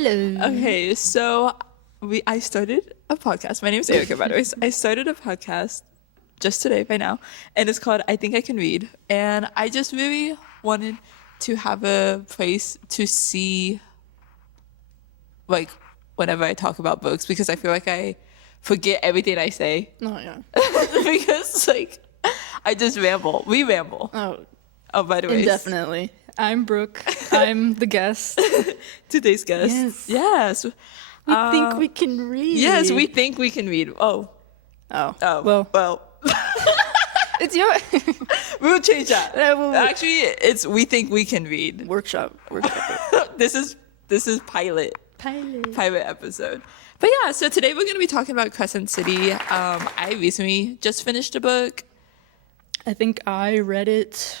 Hello. Okay, so I started a podcast. My name is Erica, by the way. I started a podcast just today, by now, and it's called I Think I Can Read. And I just really wanted to have a place to see, like, whenever I talk about books, because I feel like I forget everything I say. Oh, yeah. Because, like, I just ramble. We ramble. Oh, by the way. Indefinitely. I'm Brooke. I'm the guest. Today's guest. Yes. We think we can read. Yes, we think we can read. Oh. Well. It's your We'll change that. we'll- Actually, it's we think we can read. workshop. This is pilot episode. But yeah, so today we're gonna be talking about Crescent City. I recently just finished a book. I think I read it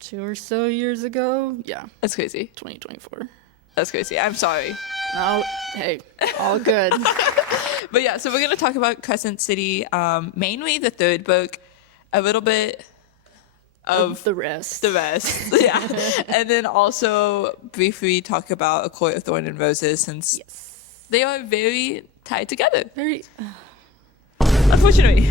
2 or so years ago. Yeah, That's crazy. 2024. That's crazy. I'm sorry. No, hey, all good. But yeah, so we're gonna talk about Crescent City, mainly the third book, a little bit of the rest. yeah, and then also briefly talk about A Court of Thorn and Roses, since they are very tied together. Very. Unfortunately.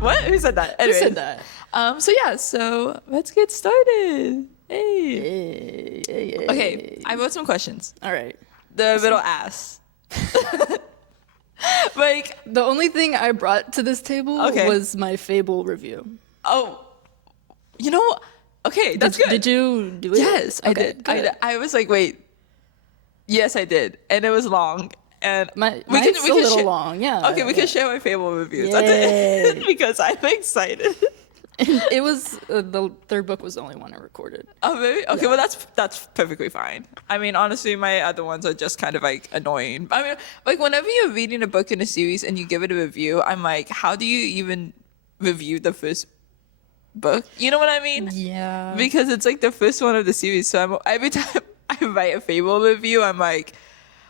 What? Who said that? Who Anyways. said that? So let's get started. Hey. Hey. Okay, I wrote some questions. All right. The little ass. Like, The only thing I brought to this table was my Fable review. oh, you know, okay, that's good. Did you do it? Yes, I Okay, did. good. I was like, wait. Yes, I did, and it was long. And Mine's a little long, yeah. Okay, we can share my Fable reviews. Yay. That's it. Because I'm excited. It was the third book was the only one I recorded. Oh, really? Okay, well, that's perfectly fine. I mean, honestly, my other ones are just kind of, like, annoying. I mean, like, whenever you're reading a book in a series and you give it a review, I'm like, how do you even review the first book? You know what I mean? Yeah. Because it's, like, the first one of the series. So every time I write a Fable review, I'm like,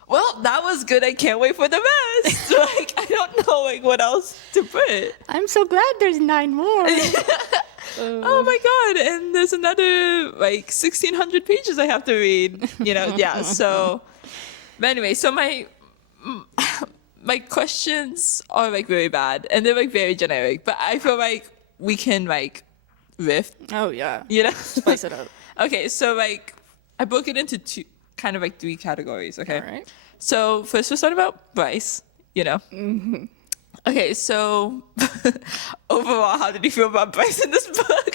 well, that was good. I can't wait for the rest. Like, I don't know, like, what else to put. I'm so glad there's 9 more. Oh my god, and there's another like 1,600 pages I have to read, you know. Yeah, so but anyway, so my questions are like very bad and they're like very generic, but I feel like we can like riff, Oh yeah. you know. Spice it up. Okay, so like I broke it into kind of like 3 categories. Okay, All right. so first we'll start about Bryce, you know. Mm-hmm. Okay, so overall, how did you feel about Bryce in this book?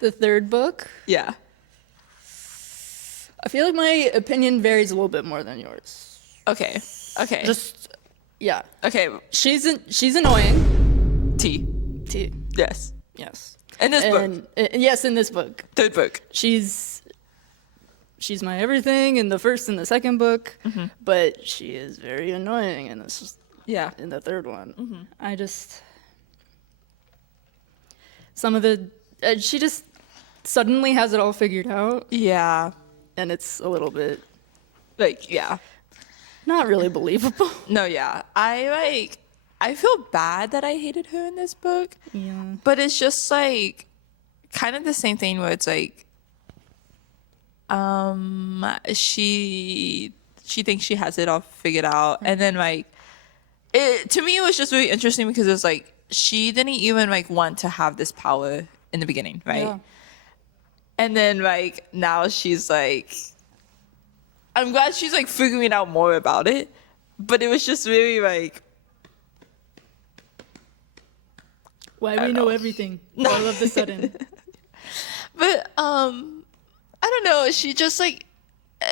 The third book, Yeah. I feel like my opinion varies a little bit more than yours. Okay. Just yeah. Okay. She's annoying. T. Yes. Yes. In this book. Yes, in this book. Third book. She's my everything in the first and the second book, but she is very annoying in this. Yeah. In the third one. Mm-hmm. I just some of the she just suddenly has it all figured out, Yeah. and it's a little bit Like, yeah. not really believable. No, yeah. I feel bad that I hated her in this book. Yeah. But it's just like kind of the same thing where it's like she thinks she has it all figured out, and then like to me it was just really interesting because it's like she didn't even like want to have this power in the beginning, right? Yeah. And then like now she's like, I'm glad she's like figuring out more about it, but it was just really like, Why we know everything all of a sudden. but I don't know, she just like,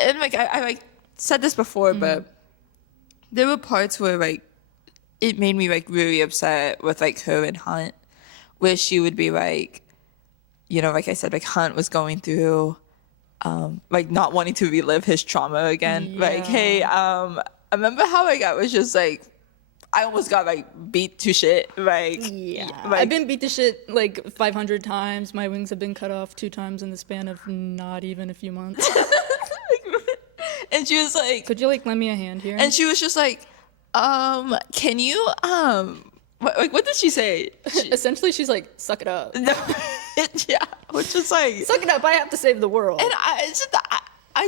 and like I like said this before, but there were parts where like it made me like really upset with like her and Hunt, where she would be like, you know, like I said, like Hunt was going through like not wanting to relive his trauma again. Like, hey, I remember how like I was just like, I almost got like beat to shit. Like, Yeah. like, I've been beat to shit like 500 times. My wings have been cut off 2 times in the span of not even a few months. and she was like, Could you like lend me a hand here? and she was just like, can you what did she say? Essentially, she's like, suck it up. No, yeah, which is like, Suck it up. I have to save the world. and I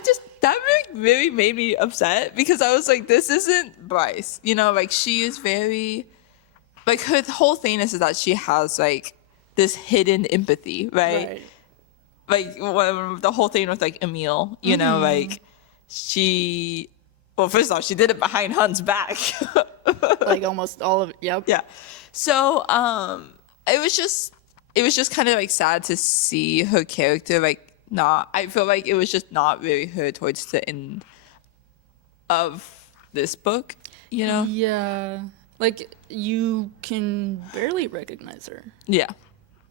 just that really like really made me upset because I was like, this isn't Bryce. You know, like she is very, like her whole thing is that she has like this hidden empathy, right? Like the whole thing with like Emile, you know, like she, well, first off, she did it behind Hun's back. Like almost all of it. Yep. Yeah. So it was just kind of like sad to see her character like not, I feel like it was just not really her towards the end of this book, you know? Yeah. Like you can barely recognize her Yeah.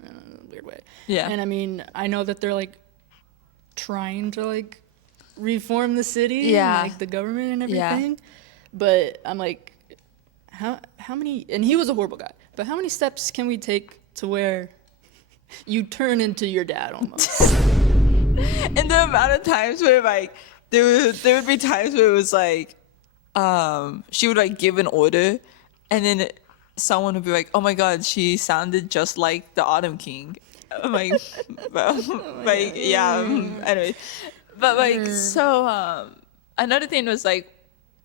in a weird way. Yeah. And I mean, I know that they're like trying to like reform the city Yeah. and like the government and Yeah. everything. But I'm like, how many, and he was a horrible guy, but how many steps can we take to where you turn into your dad almost? And the amount of times where like there would be times where it was like she would like give an order and then someone would be like, oh my god, she sounded just like the Autumn King. I'm like, bro, like yeah. Anyway, but like so another thing was like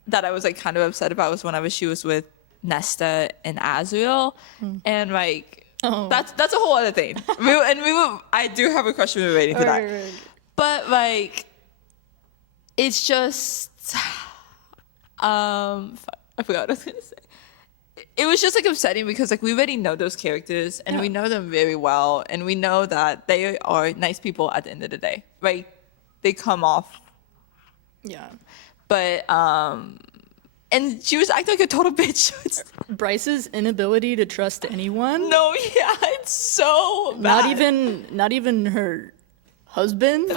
that I was like kind of upset about was whenever she was with Nesta and Azriel, and like that's a whole other thing. I do have a question relating to that. Right. But like, it's just, I forgot what I was gonna say. It was just like upsetting because like we already know those characters and we know them very well, and we know that they are nice people at the end of the day, right? They come off, Yeah. but and she was acting like a total bitch. Bryce's inability to trust anyone. No, yeah, it's so bad. Not even her husband.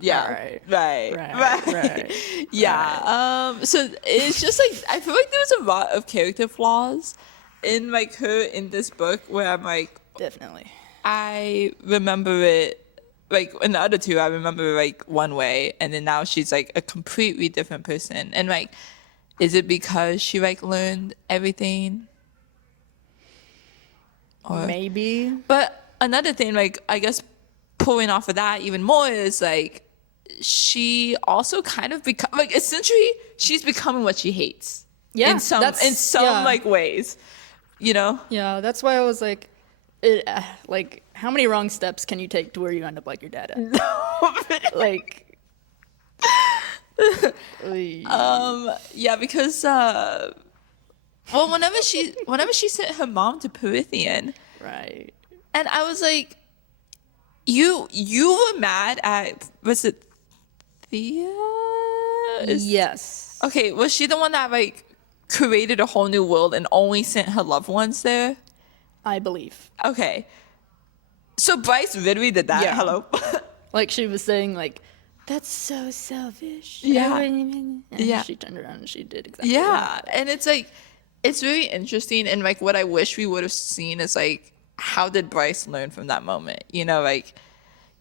Yeah. Right. Yeah. So it's just like I feel like there's a lot of character flaws in like her in this book where I'm like, Definitely. I remember it like in the other two I remember like one way, and then now she's like a completely different person. And like, is it because she like learned everything? Or Maybe. But another thing, like I guess pulling off of that even more is like she also kind of become like essentially she's becoming what she hates. Yeah. In some like ways, you know. Yeah, that's why I was like, like how many wrong steps can you take to where you end up like your dad at? Like. Yeah, because well, whenever she sent her mom to Perithian, Right. and I was like, you were mad at, was it Thea? Yes. Okay, was she the one that like created a whole new world and only sent her loved ones there? I believe. Okay, so Bryce literally did that. Yeah. Hello. Like she was saying, like, that's so selfish. Yeah. And Yeah. she turned around and she did exactly Yeah, that. and it's like, it's really interesting, and like what I wish we would have seen is like, how did Bryce learn from that moment? You know, like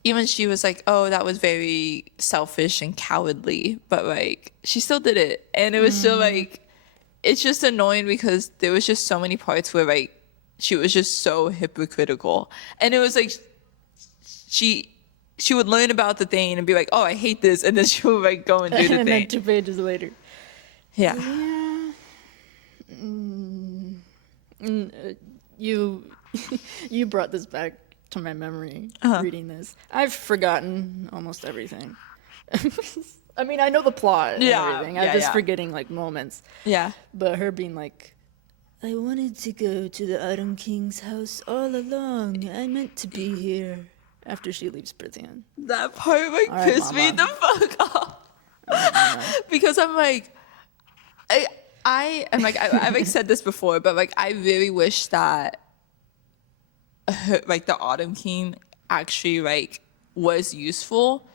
even she was like, oh, that was very selfish and cowardly, but like she still did it, and it was still like, it's just annoying because there was just so many parts where like she was just so hypocritical, and it was like she would learn about the thing and be like, oh, I hate this, and then she would like go and do the And thing. then 2 pages later. Yeah. You brought this back to my memory reading this. I've forgotten almost everything. I mean, I know the plot and everything. I'm just forgetting like moments. Yeah. But her being like, I wanted to go to the Autumn King's house all along. I meant to be here. After she leaves Prithian. That part like All right, pissed me Mama. the fuck off. Because I'm like, I'm like, I've like said this before, but like I really wish that like the Autumn King actually like was useful.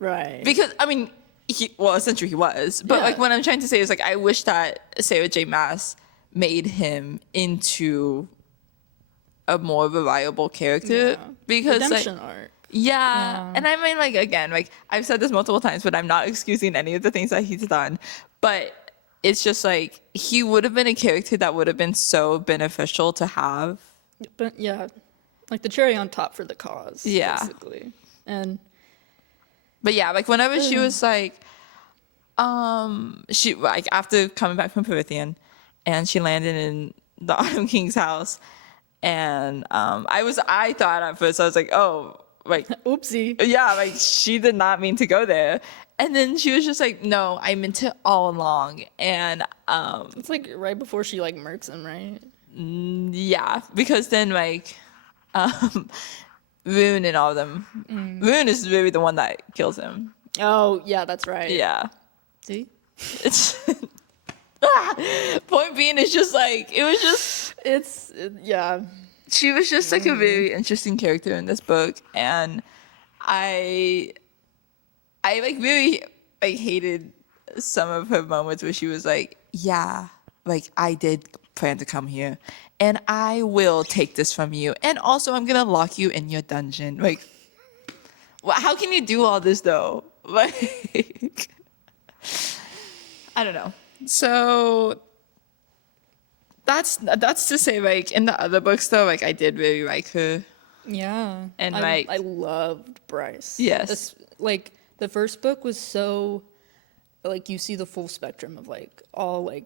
Right. Because I mean, essentially he was. But like what I'm trying to say is like I wish that Sarah J. Maas made him into a more reliable character, because redemption like, arc. yeah. And I mean, like, again, like I've said this multiple times, but I'm not excusing any of the things that he's done, but it's just like he would have been a character that would have been so beneficial to have. But yeah, like the cherry on top for the cause. Yeah. Basically. And but yeah, like whenever she was like, she like after coming back from Perithian, and she landed in the Autumn King's house, and I thought at first, I was like, oh, like oopsie. Yeah, like she did not mean to go there. And then she was just like, no, I meant it all along. And it's like right before she like murks him, right? Yeah, because then like Rune and all of them. Rune is really the one that kills him. Oh, yeah, that's right. Yeah. See? It's point being, it's just like yeah. She was just like a very interesting character in this book, and I like really like hated some of her moments where she was like, yeah, like I did plan to come here and I will take this from you, and also I'm gonna lock you in your dungeon. Like, well, how can you do all this though? Like, I don't know. So that's to say, like in the other books though, like I did really like her. Yeah. And I loved Bryce. Yes. Like the first book was so like you see the full spectrum of like all like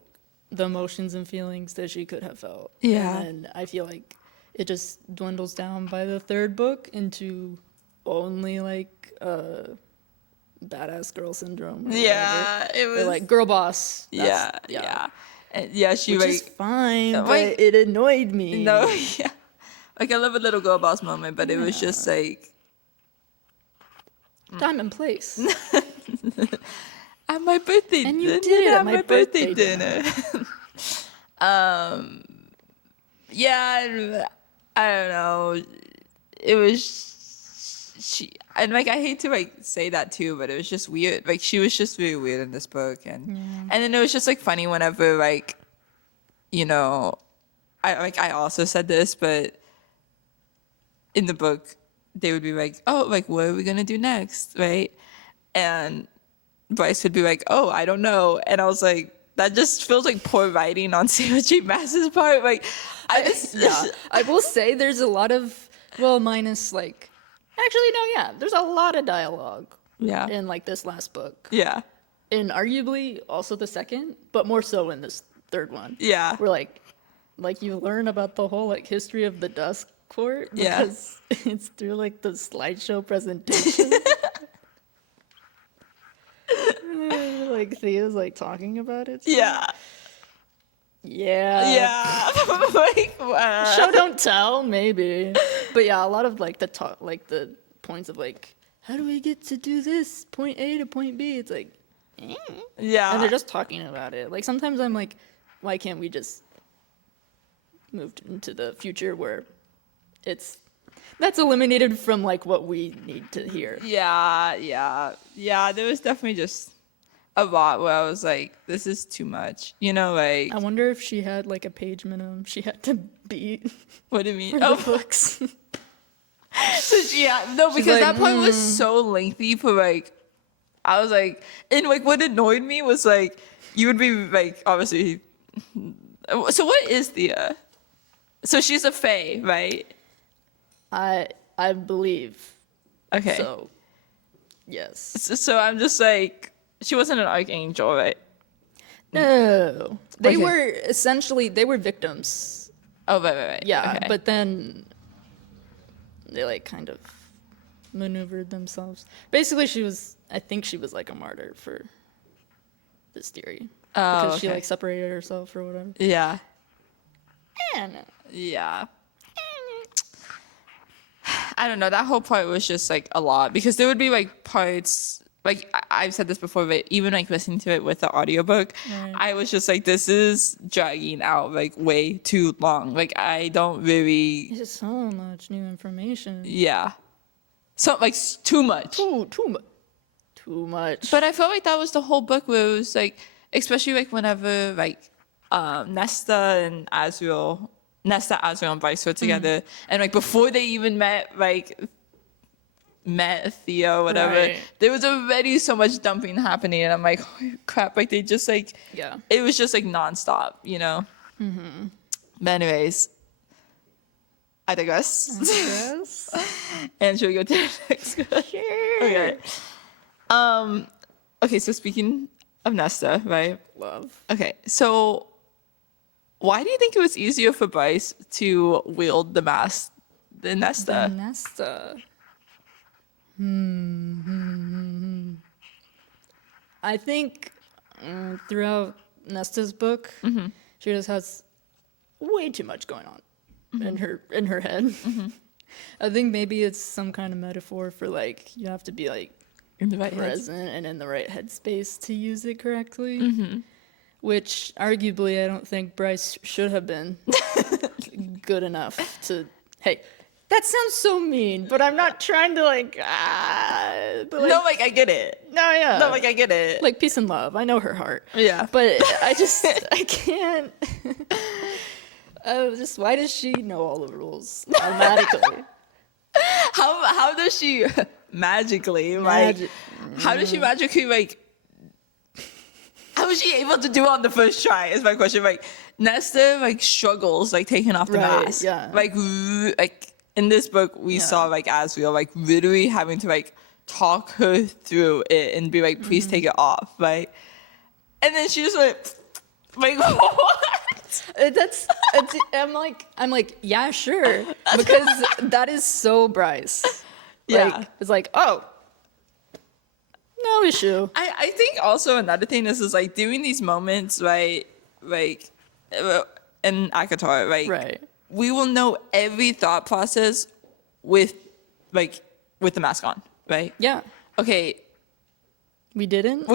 the emotions and feelings that she could have felt. Yeah. And I feel like it just dwindles down by the third book into only like badass girl syndrome. Yeah, whatever. it was or like girl boss. Yeah. And yeah, she which like is fine, but like, it annoyed me. No, yeah. Like I love a little girl boss moment, but it was just like time and place. At my birthday and you did it at my birthday dinner. Yeah, I don't know. It was she, and like I hate to like say that too, but it was just weird. Like she was just really weird in this book, and then it was just like funny whenever like, you know, I also said this, but in the book they would be like, oh, like what are we gonna do next, right? And Bryce would be like, oh, I don't know, and I was like, that just feels like poor writing on Sarah J. Maas's part. Like, I will say there's a lot of, well, minus like, actually no, yeah, there's a lot of dialogue. Yeah. In like this last book. Yeah. And arguably also the second, but more so in this third one. Yeah. Where like you learn about the whole like history of the Dusk Court because it's through like the slideshow presentation. Like Thea's like talking about it. So. Yeah. Like, show don't tell, maybe. But yeah, a lot of like the talk, like the points of like, how do we get to do this point A to point B? It's like, yeah, and they're just talking about it. Like sometimes I'm like, why can't we just move into the future where that's eliminated from like what we need to hear. Yeah. There was definitely just a lot where I was like, this is too much. You know, like I wonder if she had like a page minimum she had to beat. What do you mean? For the books. So because like, that point was so lengthy for like, I was like, and like what annoyed me was like, you would be like, obviously. So what is Thea? So she's a fae, right? I believe. Okay. So, yes. So I'm just like, she wasn't an archangel, right? No. They were victims. Oh, right. Yeah, okay. but then they like kind of maneuvered themselves. Basically, I think she was like a martyr for this theory. Oh, because she like separated herself or whatever. Yeah. And yeah. I don't know. That whole part was just like a lot because there would be like parts, like I've said this before, but even like listening to it with the audiobook, I was just like, this is dragging out like way too long. Like I don't really. There's so much new information. Yeah. So like too much. Too much. But I felt like that was the whole book where it was like, especially like whenever like Nesta, Azrael, and Bryce were together, and like before they even met Thea or whatever, there was already so much dumping happening, and I'm like, oh, crap, like they just like, it was just like nonstop, you know. But anyways, I digress. And should we go to the next question? Sure. Okay. Okay, so speaking of Nesta, right? Love. Okay, so why do you think it was easier for Bryce to wield the mask than Nesta? Nesta. I think throughout Nesta's book, she just has way too much going on in her head. I think maybe it's some kind of metaphor for like you have to be like In the right present and in the right headspace to use it correctly. Which arguably I don't think Bryce should have been good enough to. Hey, that sounds so mean, but I'm not trying to like. But No, like I get it. No, yeah. No, like I get it. Like peace and love. I know her heart. Yeah. But I can't. Just why does she know all the rules automatically? How does she magically how does she magically like? How was she able to do it on the first try? Is my question. Like Nesta like struggles like taking off the mask. Yeah. Like in this book we saw like Asriel like literally having to like talk her through it and be like, please take it off, right? And then she just like what? I'm like yeah, sure, because that is so Bryce. Like, it's like, oh, no issue. I think also another thing is like during these moments, right? Like in ACOTAR, right? We will know every thought process with the mask on, right? Yeah. Okay. We didn't,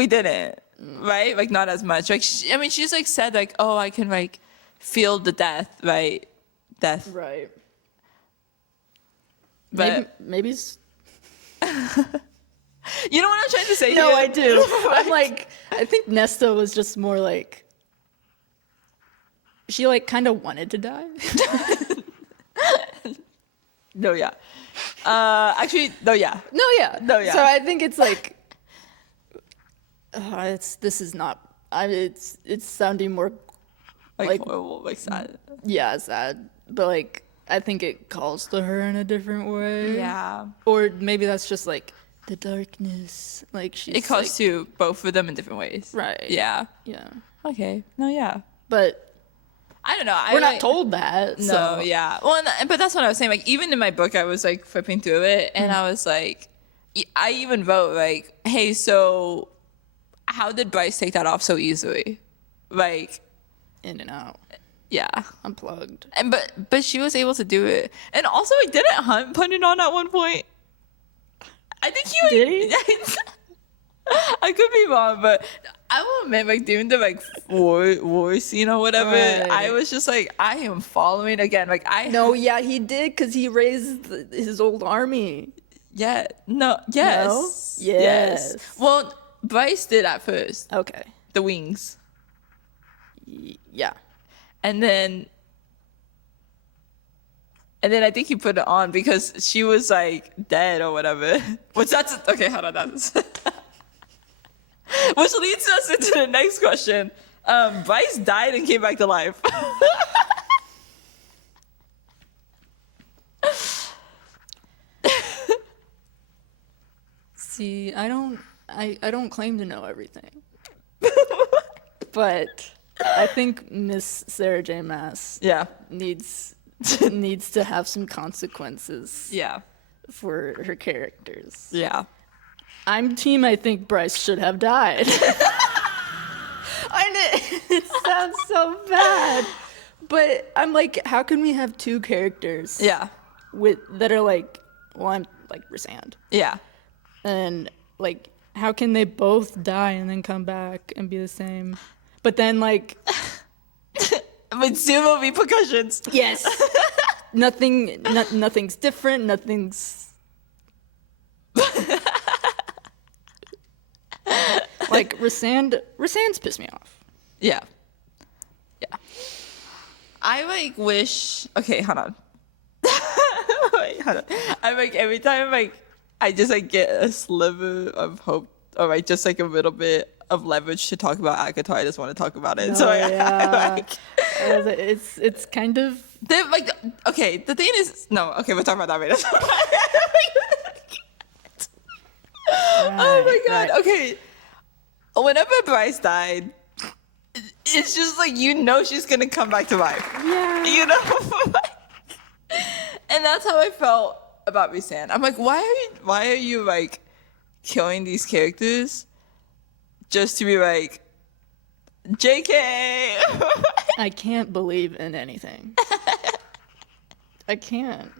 right? Like not as much. Like she's like said like, oh, I can like feel the death, right? Death. Right. But maybe you know what I'm trying to say? No, here? I do. I'm like, I think Nesta was just more like, she like kind of wanted to die. No, yeah. Actually, no, yeah. No, yeah. No, yeah. So I think it's like, it's sounding more like horrible, like sad. Yeah, sad. But like, I think it calls to her in a different way. Yeah. Or maybe that's just like the darkness. Like she's. It calls to both of them in different ways. Right. Yeah. Yeah. Okay. No, yeah. But I don't know. We're not told that. No, So. yeah. Well, but that's what I was saying. Like, even in my book, I was like flipping through it, and I was like, I even wrote like, "Hey, so how did Bryce take that off so easily?" Like, In and out. yeah, Unplugged. and but she was able to do it, and also like, didn't Hunt put it on at one point? I think he Did he? I could be wrong, but I will admit, like during the like war scene or whatever, Right. I was just like, I am following again. Like No, yeah, he did because he raised his old army. Yeah. No. Yes. No? Yes. Well, Bryce did at first. Okay. The wings, Yeah. and then I think he put it on because she was like dead or whatever. Which that's okay. Hold on. That's which leads us into the next question. Bryce died and came back to life. See, I don't claim to know everything. But I think Miss Sarah J. Maas Yeah. needs to have some consequences Yeah. for her characters. Yeah. I'm team I think Bryce should have died. It sounds so bad. But I'm like, how can we have two characters Yeah. that are like, well, I'm like Resand. Yeah. And like, how can they both die and then come back and be the same? But then like, With zero repercussions. yes, nothing's different. Nothing's like Resand's pissed me off. Yeah. Yeah. I like wish. Okay, hold on. Wait, hold on. I like every time like I just like get a sliver of hope, or like just like a little bit of leverage to talk about ACOTAR, I just want to talk about it. No, So yeah. It's kind of like okay. The thing is, no. Okay, we'll talk about that later. Oh my god. right. Okay. whenever Bryce died, it's just like, you know, she's gonna come back to life. Yeah. You know? And that's how I felt about Rhysand. I'm like, why are you like killing these characters just to be like, JK? I can't believe in anything. I can't.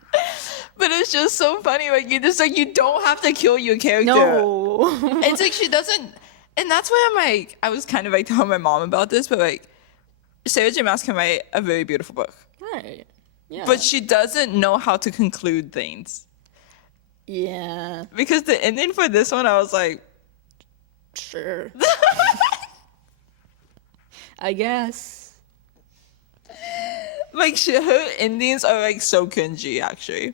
But it's just so funny. Like, you just like, you don't have to kill your character. No. It's like, she doesn't. And that's why I'm like, I was kind of like telling my mom about this, but like, Sarah J. Maas can write a very beautiful book. Right. Yeah. But she doesn't know how to conclude things. Yeah. Because the ending for this one, I was like, sure. I guess. Like, her endings are like so cringy, actually.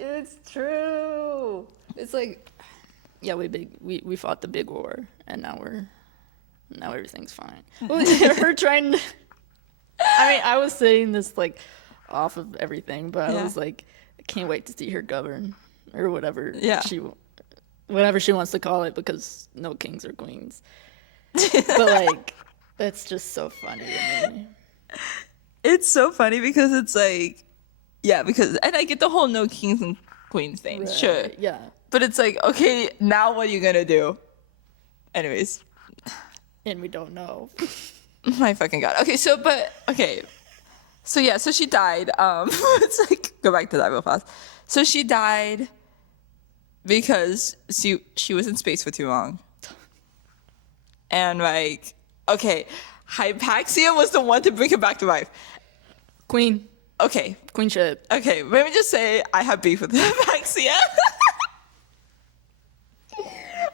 It's true. It's like, yeah, we fought the big war, and now everything's fine. Her trying to. I mean, I was saying this like off of everything, but I was like, I can't wait to see her govern or whatever. Yeah. Whatever she wants to call it, because no kings or queens. But like, that's just so funny to me. It's so funny because it's like, yeah, and I get the whole no kings and queens thing, Right. sure. Yeah. But it's like, okay, now what are you gonna do? Anyways. And we don't know. My fucking God. Okay, so she died. It's like, go back to that real fast. So she died because she was in space for too long. And like, okay, Hypaxia was the one to bring her back to life. Queen. Okay. Queenship. Okay, let me just say I have beef with Hypaxia.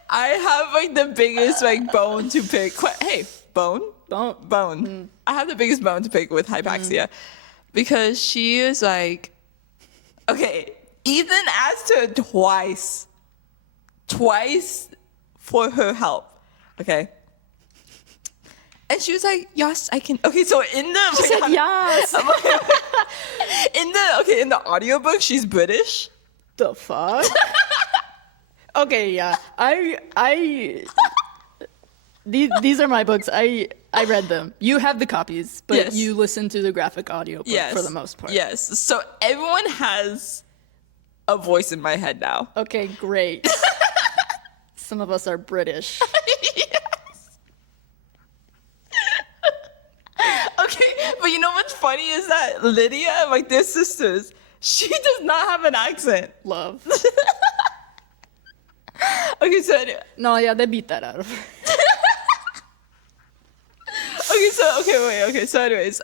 I have like the biggest like bone to pick. Hey, bone. I have the biggest bone to pick with Hypaxia because she is like, okay, Ethan asked her twice for her help, okay? And she was like, yes, I can. Okay, so in the... She said yes. in the audiobook, she's British. The fuck? Okay, yeah. These are my books. I read them. You have the copies, but Yes. you listen to the graphic audiobook for the most part. Yes. So everyone has a voice in my head now. Okay, great. Some of us are British. Yes. Okay, but you know what's funny is that Lydia, like their sisters, she does not have an accent. Love. Okay, so No, yeah, they beat that out of her. so anyways,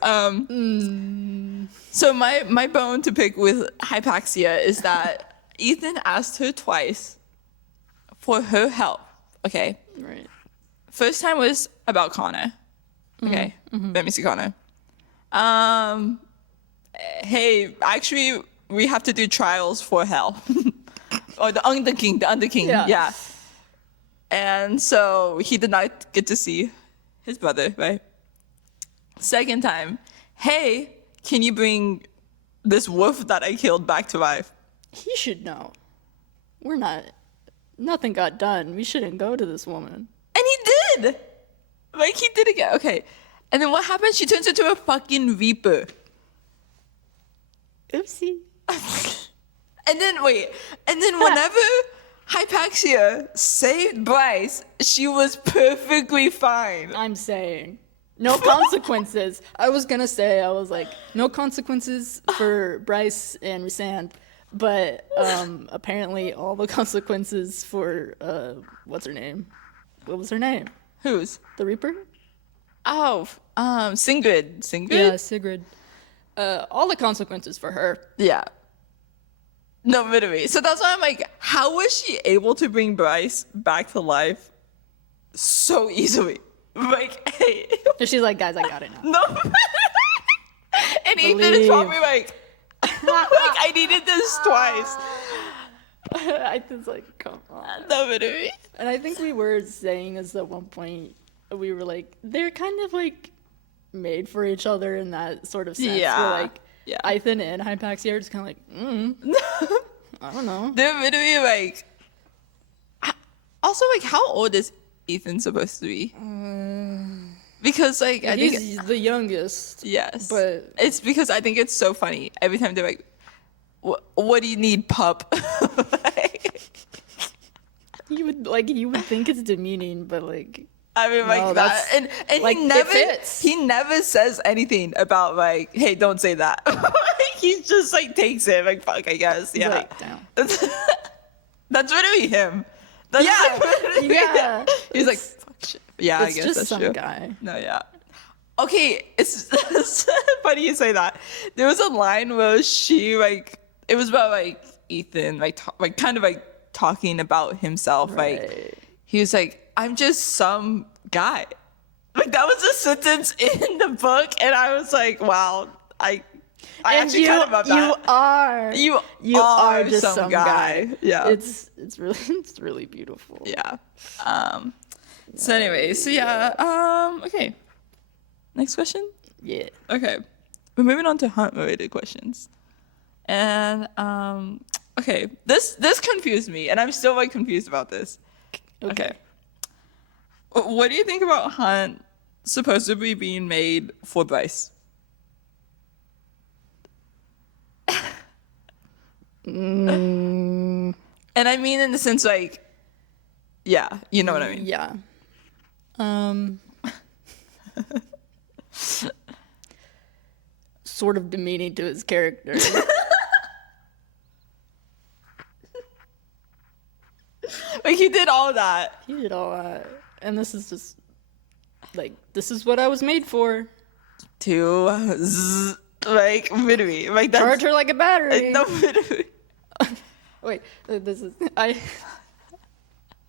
so my bone to pick with Hypaxia is that Ethan asked her twice for her help. Okay, Right. first time was about Connor. Okay, let me see Connor. Hey, actually, we have to do trials for hell. Or the Underking, yeah. And so he did not get to see his brother, right? Second time, hey, can you bring this wolf that I killed back to life? He should know. Nothing got done. We shouldn't go to this woman. And he did! Like, he did again. Okay. And then what happens? She turns into a fucking reaper. Oopsie. And then whenever Hypaxia saved Bryce, she was perfectly fine. I'm saying. No consequences. I was like, no consequences for Bryce and Rhysand, but apparently all the consequences for, what's her name? What was her name? Whose? The Reaper? Oh, Sigrid. Yeah, Sigrid. All the consequences for her. Yeah. No, literally. So that's why I'm like, how was she able to bring Bryce back to life so easily? Like, hey. She's like, guys, I got it now. No. And Ethan is probably like, I needed this twice. Ethan's like, come on. No, literally. And I think we were saying this at one point. We were like, they're kind of like made for each other in that sort of sense. Yeah. Where like, Yeah. Ethan and Hypaxia are just kind of like, I don't know. They're literally like, also like, how old is Ethan's supposed to be? Because like I think he's the youngest. yes, but it's because I think it's so funny every time they're like, "What do you need, pup?" you would think it's demeaning, but like I mean, like no, that, and like, he never says anything about like, "Hey, don't say that." He just like takes it like, "Fuck," I guess. Yeah, like, damn. That's literally him. That's yeah. He's like, "Fuck shit." Yeah, I It's guess just that's some true. guy. No, yeah. Okay, it's funny you say that. There was a line where she like it was about like Ethan like kind of like talking about himself. Right. Like he was like, "I'm just some guy." Like that was a sentence in the book, and I was like, "Wow, I actually kind of love that." You are just some guy. Yeah, it's really beautiful. yeah. So anyway, so yeah. Okay. Next question. Yeah. Okay, we're moving on to hunt-related questions, and okay, this confused me, and I'm still like confused about this. Okay. What do you think about Hunt supposedly being made for Bryce? And I mean in the sense like, yeah, you know what I mean. Yeah. Sort of demeaning to his character. Like he did all that. He did all that, and this is just like this is what I was made for. Like literally, like that's, charge her like a battery. no, literally. Wait, this is I.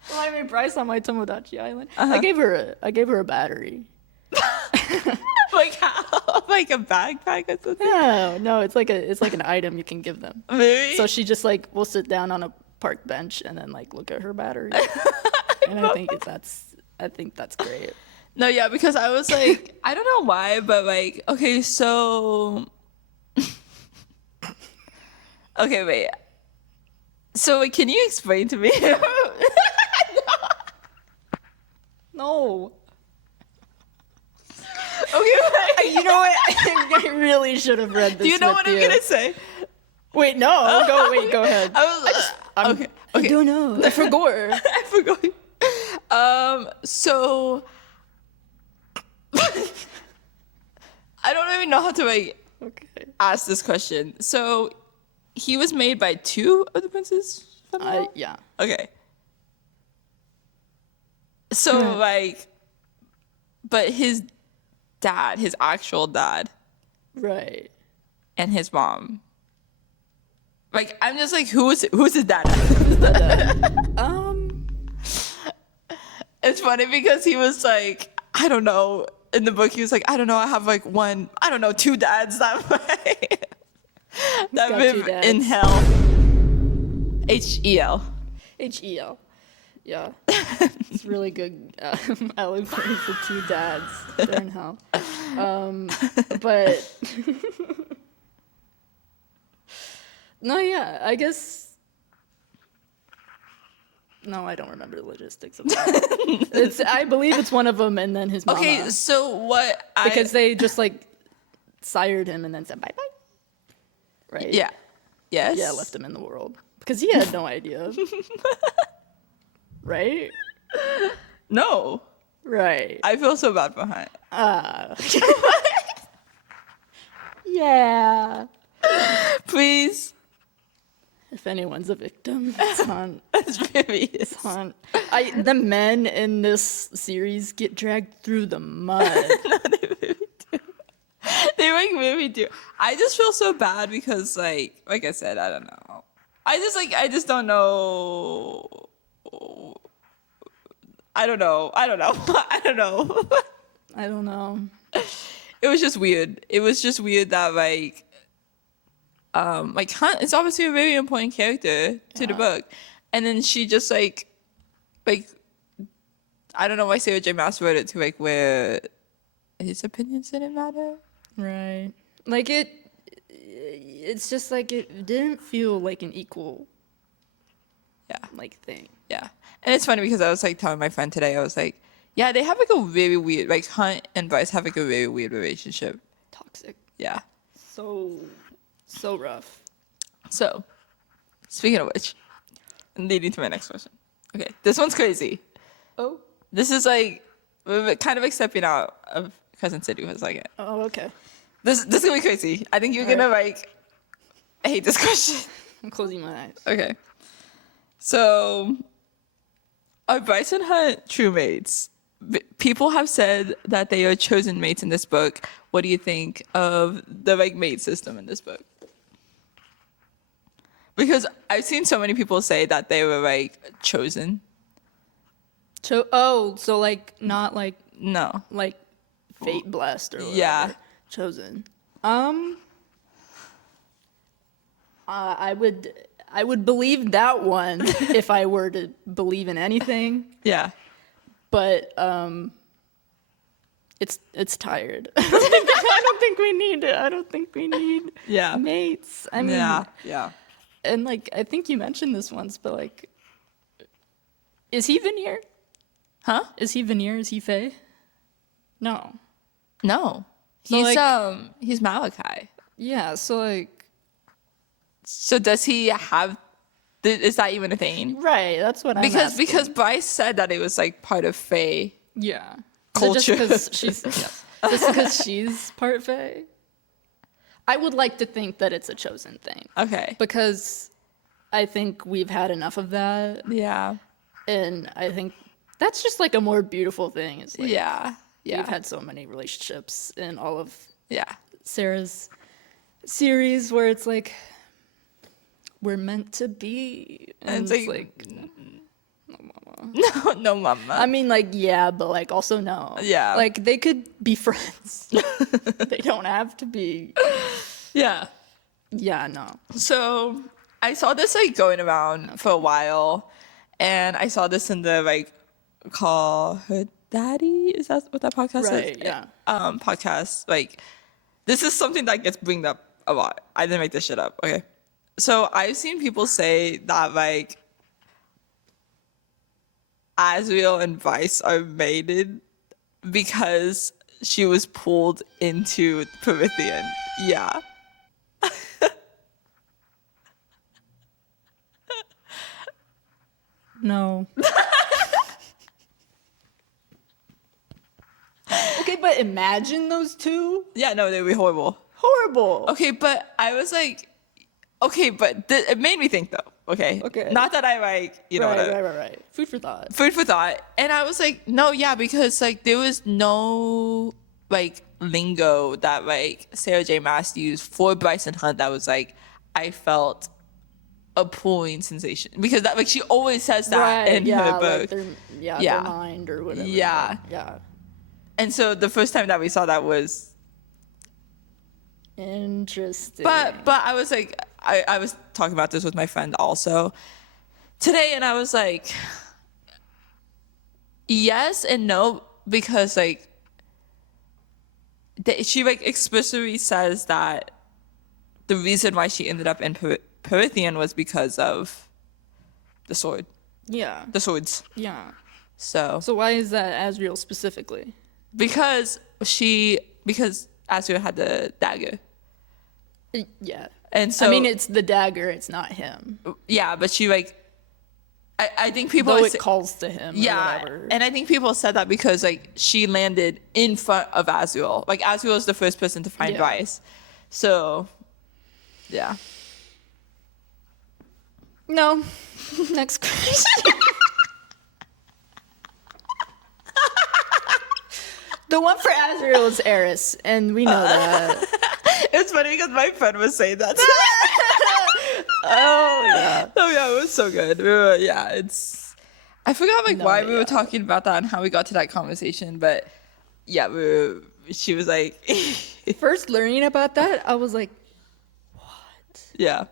When I made Bryce on my Tomodachi Island, Uh-huh. I gave her a battery. Like how? Like a backpack or something? No, it's like an item you can give them. Really? So she just like will sit down on a park bench and then like look at her battery. And I think that's great. No, yeah, because I was like, I don't know why, but like, okay, so okay, wait. So like, can you explain to me? No. Okay, wait. You know what? I really should have read this. Do you know with what I'm gonna say? Wait, no. Go ahead. I was okay. I don't know. I forgot. I forgot. So I don't even know how to like ask this question. So he was made by two of the princes? Yeah. Okay. So like, but his dad, his actual dad, Right. and his mom. Like, I'm just like, who's his dad? It's funny because he was like, I don't know. In the book, he was like, I don't know. I have like two dads that way. That live in hell. Hel. Hel. Yeah. It's really good allegory for two dads. They're in hell. But no, yeah, I guess. No, I don't remember the logistics of that. I believe it's one of them, and then his mama. Okay, so what? Because they just like sired him and then said bye bye. Right? Yeah. Yes. Yeah, left him in the world because he had no idea. Right? No. Right. I feel so bad for Hunt. Yeah. Please. If anyone's a victim, it's Hunt. It's really It's Hunt. The men in this series get dragged through the mud. No, they really do. They like really do. I just feel so bad because like I said, I don't know. I just don't know. I don't know. I don't know. It was just weird. It was just weird that like Hunt is obviously a very important character to the book, and then she just like I don't know why Sarah J. Maas wrote it to like where his opinions didn't matter. Right. Like it's just like it didn't feel like an equal like thing. Yeah. And it's funny because I was like telling my friend today, I was like, yeah, they have like a really weird, like Hunt and Bryce have like a really weird relationship. Toxic. Yeah. So rough. So, speaking of which, leading to my next question. Okay, this one's crazy. Oh. This is like, we're kind of like stepping out of Crescent City for a second. Oh, okay. This is gonna be crazy. I think you're gonna like hate this question. I'm closing my eyes. Okay. So, are Bryce and Hunt true mates? People have said that they are chosen mates in this book. What do you think of the like mate system in this book? Because I've seen so many people say that they were like chosen. So like not like No. like fate blessed or whatever. Yeah. Chosen. I would believe that one if I were to believe in anything. Yeah. But it's tired. I don't think we need it. I don't think we need mates. I mean, yeah. And like I think you mentioned this once, but like, is he Veneer? Huh? Is he Veneer? Is he Fae? No. No. So, He's Malachi. Yeah. So like. So does he have? Is that even a thing? Right. That's what I'm asking. Because Bryce said that it was like part of Fae. Yeah. Culture. Just because she's part Fae. I would like to think that it's a chosen thing. Okay. Because I think we've had enough of that. Yeah. And I think that's just like a more beautiful thing. It's like we've had so many relationships in all of Sarah's series where it's like we're meant to be. And it's like no mama. No mama. I mean like yeah, but like also no. Yeah. Like they could be friends. They don't have to be. Yeah. Yeah, no. So I saw this like going around for a while, and I saw this in the like Call Her Daddy. Is that what that podcast is? Right, yeah. Podcast. Like this is something that gets bringed up a lot. I didn't make this shit up. Okay. So I've seen people say that like Azriel and Vice are mated because she was pulled into Promethean. Yeah. No. Okay, but imagine those two. Yeah, no, they'd be horrible. Horrible. Okay, but I was like, okay, but it made me think though. Okay. Okay. Not that I like, you know. Right. Food for thought. Food for thought. And I was like, no, yeah, because like there was no like lingo that like Sarah J. Maas used for Bryce and Hunt that was like, I felt a pulling sensation. Because that like she always says that in her book. Like their mind or whatever. Yeah. Yeah. And so the first time that we saw that was interesting. But I was like, I was talking about this with my friend also today, and I was like, yes and no, because like she like explicitly says that the reason why she ended up in Promethean was because of the sword. Yeah. The swords. Yeah. So why is that Azriel specifically? Because Azriel had the dagger. Yeah. And so I mean, it's the dagger. It's not him. Yeah, but she like, I think people. Though it calls to him. Yeah, or whatever. And I think people said that because like she landed in front of Azriel. Like Azriel is the first person to find Bryce. So, yeah. No. Next question. The one for Azriel is Eris, and we know that. It's funny because my friend was saying that. Oh yeah. Oh yeah, it was so good. It's. I forgot why we were talking about that and how we got to that conversation, but yeah, she was like. First learning about that, I was like, what? Yeah.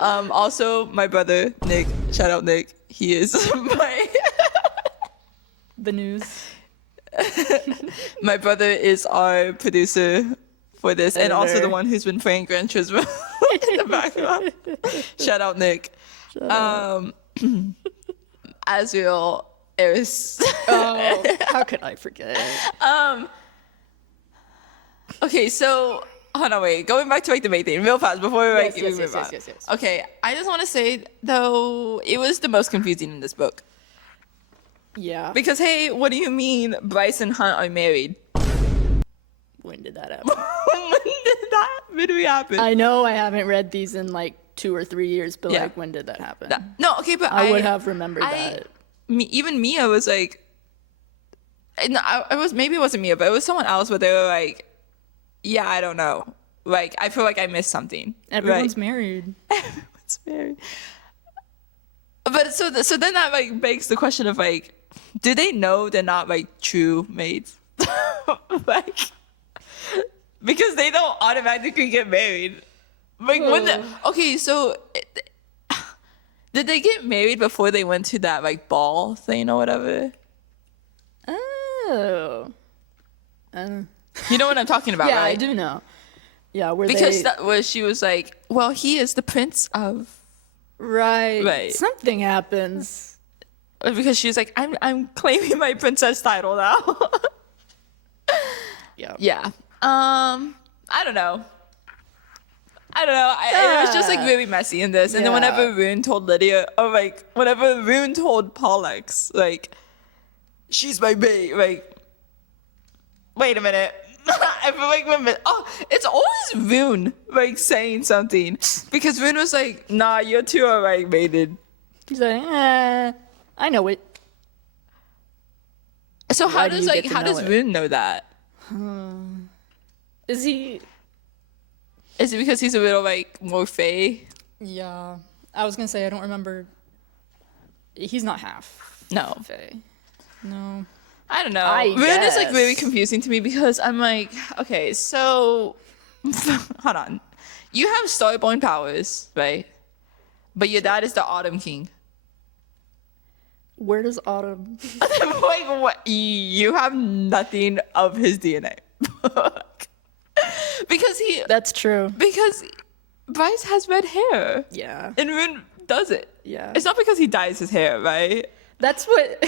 Also, my brother Nick. Shout out Nick. He is my. The news. My brother is our producer for this, and also the one who's been playing Gran Turismo in the background. Shout out Nick. Asriel Eris. Oh, how could I forget? Okay, so hold on, wait. Going back to like the main thing, real fast before we like move on. Yes. Okay, I just want to say though, it was the most confusing in this book. Yeah. Because hey, what do you mean Bryce and Hunt are married? When did that happen? When did that really happen? I know I haven't read these in like 2 or 3 years, but like when did that happen? No, okay, but I would have remembered that. Even Mia was like, no, it was, maybe it wasn't Mia, but it was someone else where they were like, yeah, I don't know. Like, I feel like I missed something. Everyone's married. Everyone's married. But so then that like begs the question of like, do they know they're not like true mates? Like, because they don't automatically get married. Like okay, so did they get married before they went to that like ball thing or whatever? Oh. You know what I'm talking about, yeah, right? I do know. Yeah, where she was like, well, he is the prince of. Right. Something happens. Because she was like, I'm claiming my princess title now. Yeah. I don't know. It was just like really messy in this. And then whenever Rune told Lydia, or like whenever Rune told Pollux, like, she's my bae, like, wait a minute. I feel like it's always Rune like saying something, because Rune was like, nah, you two are like mated. He's like, I know it. So how does Rune know that? Is it because he's a little like more fae? Yeah, I was gonna say I don't remember. He's not half. No. Fae. No. I don't know. Rune is like really confusing to me, because I'm like, okay, so hold on. You have starborn powers, right? But your dad is the Autumn King. Where does Autumn? Like, what? You have nothing of his DNA. Because That's true. Because Bryce has red hair. Yeah. And Rune does it. Yeah. It's not because he dyes his hair, right? That's what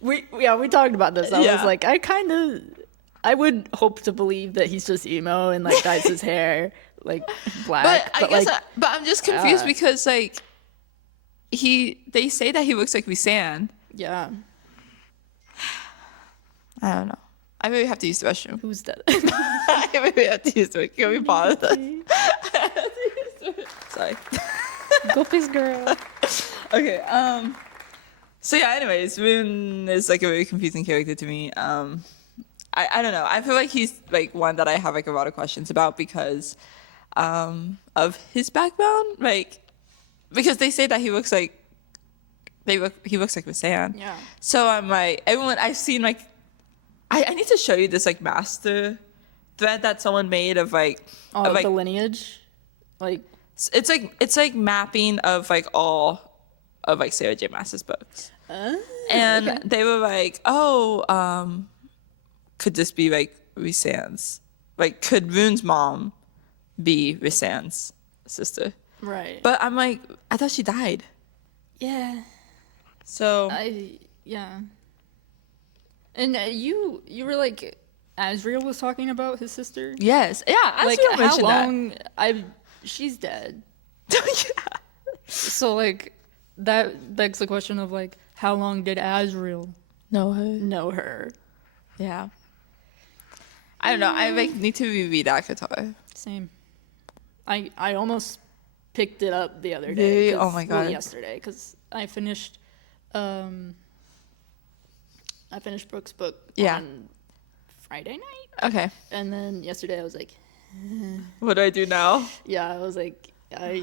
we talked about this. I was like, I would hope to believe that he's just emo and like dyes his hair like black. But I'm just confused because like they say that he looks like Rhysand. Yeah. I don't know. I really have to use the restroom. Who's that? I really have to use the restroom. Can we pause? Sorry. Go piss, girl. Okay. So yeah. Anyways, Rune is like a very confusing character to me. I don't know. I feel like he's like one that I have like a lot of questions about because of his background. Like, because they say that he looks like Rhysand. Yeah. So I'm like, everyone I've seen like, I need to show you this like master thread that someone made of like, the lineage, like it's like mapping of like all of like Sarah J. Maas's books, and they were like, could this be like Rhysand's? Like, could Rune's mom be Rhysand's sister? Right. But I'm like, I thought she died. Yeah. So yeah. And you were like, Asriel was talking about his sister. Yes. Yeah. Like, how long? She's dead. Yeah. So like, that begs the question of like, how long did Asriel know her? Yeah. I don't know. I like need to reread ACOTAR. Same. I almost picked it up the other day. Oh my god. Yesterday, because I finished Brooke's book on Friday night. Okay. And then yesterday I was like, what do I do now? Yeah, I was like, I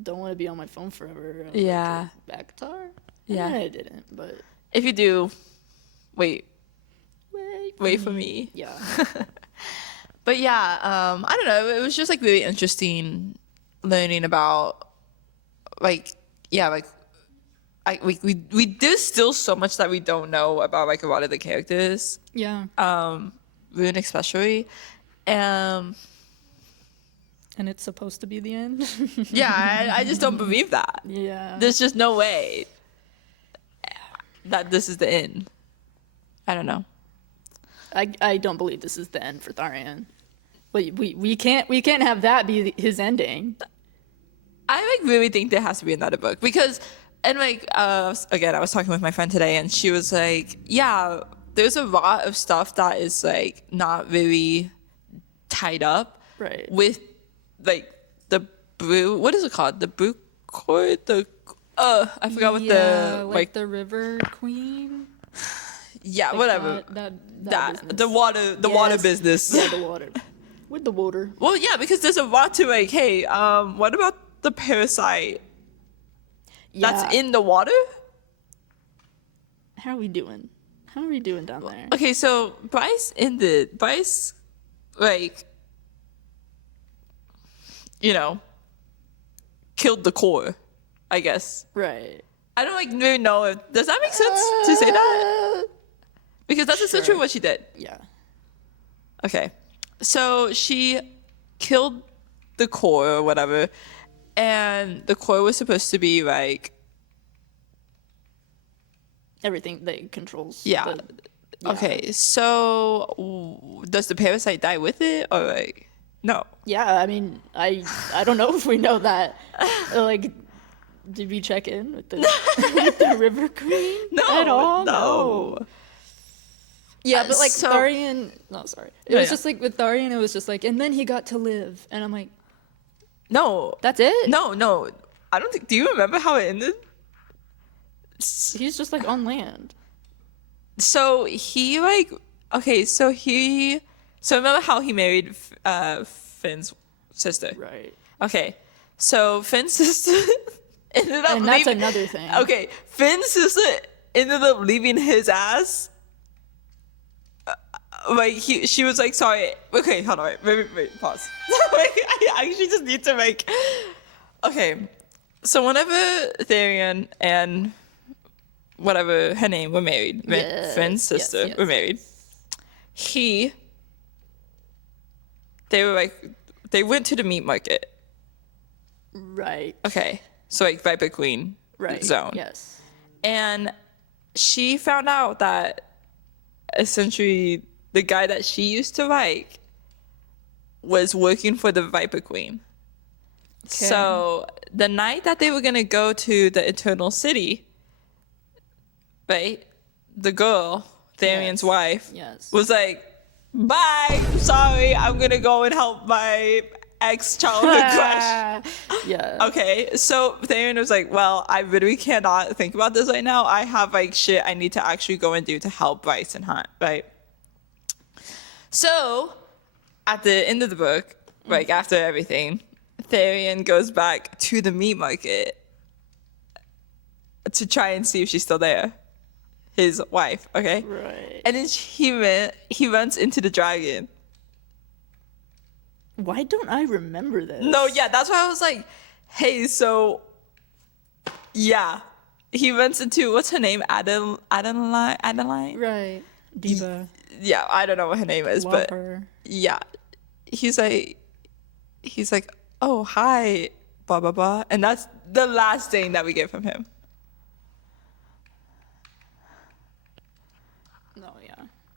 don't want to be on my phone forever. Yeah. Like, Bactar? Yeah. And I didn't, but if you do, wait for me. Yeah. But yeah, I don't know. It was just like really interesting learning about like, yeah, like there's still so much that we don't know about like a lot of the characters. Yeah. Rune especially. And it's supposed to be the end. Yeah, I just don't believe that. Yeah. There's just no way. that this is the end. I don't know. I don't believe this is the end for Tharian. We can't have that be his ending. I like really think there has to be another book because, and like again, I was talking with my friend today, and she was like, "Yeah, there's a lot of stuff that is like not really tied up, right? With like the brew, what is it called? The brew court, the I forgot what the like the River Queen." Yeah, like whatever. That the water business. Yeah, the water. With the water. Well, yeah, because there's a lot to like. Hey, what about the parasite that's in the water? How are we doing? How are we doing down there? Okay, so Bryce, like, you know, killed the core, I guess. Right. I don't like really know if does that make sense to say that? Because that's essentially what she did. Yeah. Okay. So she killed the core or whatever, and the core was supposed to be like everything that controls. Yeah. Okay. So does the parasite die with it or like no? Yeah. I mean, I don't know if we know that. Like, did we check in with the, with the River Queen at all? No. Yeah, but like Tharian. No, sorry. It was just like with Tharian. It was just like, and then he got to live, and I'm like, no, that's it. No. I don't think. Do you remember how it ended? He's just like on land. So he like okay. So remember how he married Finn's sister? Right. Okay. So Finn's sister ended up. And that's another thing. Okay, Finn's sister ended up leaving his ass. Like she was like, sorry. Okay, hold on, wait, pause. I actually just need to make. Okay, so whenever Tharian and whatever her name were married, Finn's sister were married. They went to the meat market. Right. Okay, so like Viper Queen zone. Yes. And she found out that essentially the guy that she used to like was working for the Viper Queen. Okay. So the night that they were gonna go to the Eternal City, right? The girl, Tharian's wife, was like, "Bye, sorry, I'm gonna go and help my ex-childhood crush." Yeah. Okay, so Tharian was like, "Well, I really cannot think about this right now. I have like shit I need to actually go and do to help Bryce and Hunt, right?" So at the end of the book, like after everything, Tharian goes back to the meat market to try and see if she's still there. His wife, okay? Right. And then he runs into the dragon. Why don't I remember this? No, yeah, that's why I was like, hey, so yeah. He runs into what's her name? Adeline? Right. Diva. Yeah, I don't know what her name is, but her. Yeah. He's like, "Oh, hi, blah blah blah." And that's the last thing that we get from him.